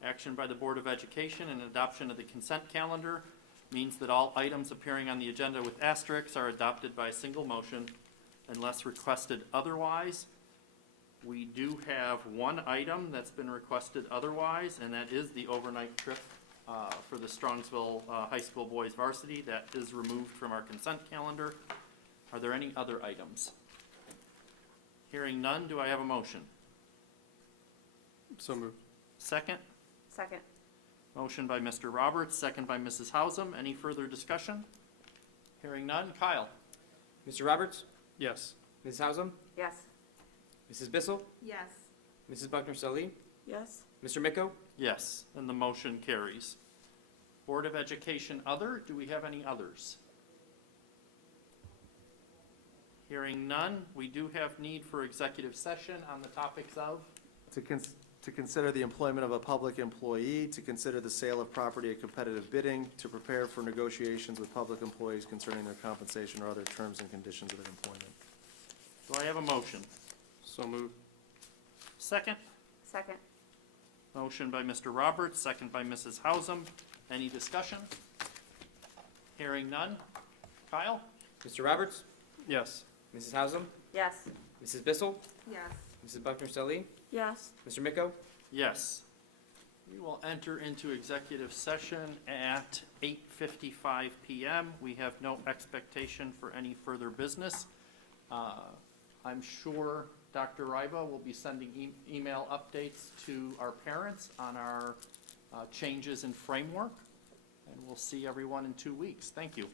Action by the Board of Education and adoption of the consent calendar means that all items appearing on the agenda with asterisks are adopted by a single motion unless requested otherwise. We do have one item that's been requested otherwise, and that is the overnight trip for the Strongsville High School boys varsity. That is removed from our consent calendar. Are there any other items? Hearing none, do I have a motion? So moved. Second? Second. Motion by Mr. Roberts, second by Mrs. Hausum. Any further discussion? Hearing none. Kyle? Mr. Roberts? Yes. Mrs. Hausum? Yes. Mrs. Bissell? Yes. Mrs. Buckner-Sully? Yes. Mr. Miko? Yes, and the motion carries. Board of Education other, do we have any others? Hearing none, we do have need for executive session on the topics of? To consider the employment of a public employee, to consider the sale of property at competitive bidding, to prepare for negotiations with public employees concerning their compensation or other terms and conditions of their employment. Do I have a motion? So moved. Second? Second. Motion by Mr. Roberts, second by Mrs. Hausum. Any discussion? Hearing none. Kyle? Mr. Roberts? Yes. Mrs. Hausum? Yes. Mrs. Bissell? Yes. Mrs. Buckner-Sully? Yes. Mr. Miko? Yes. We will enter into executive session at 8:55 p.m. We have no expectation for any further business. I'm sure Dr. Ryba will be sending email updates to our parents on our changes in framework, and we'll see everyone in 2 weeks. Thank you.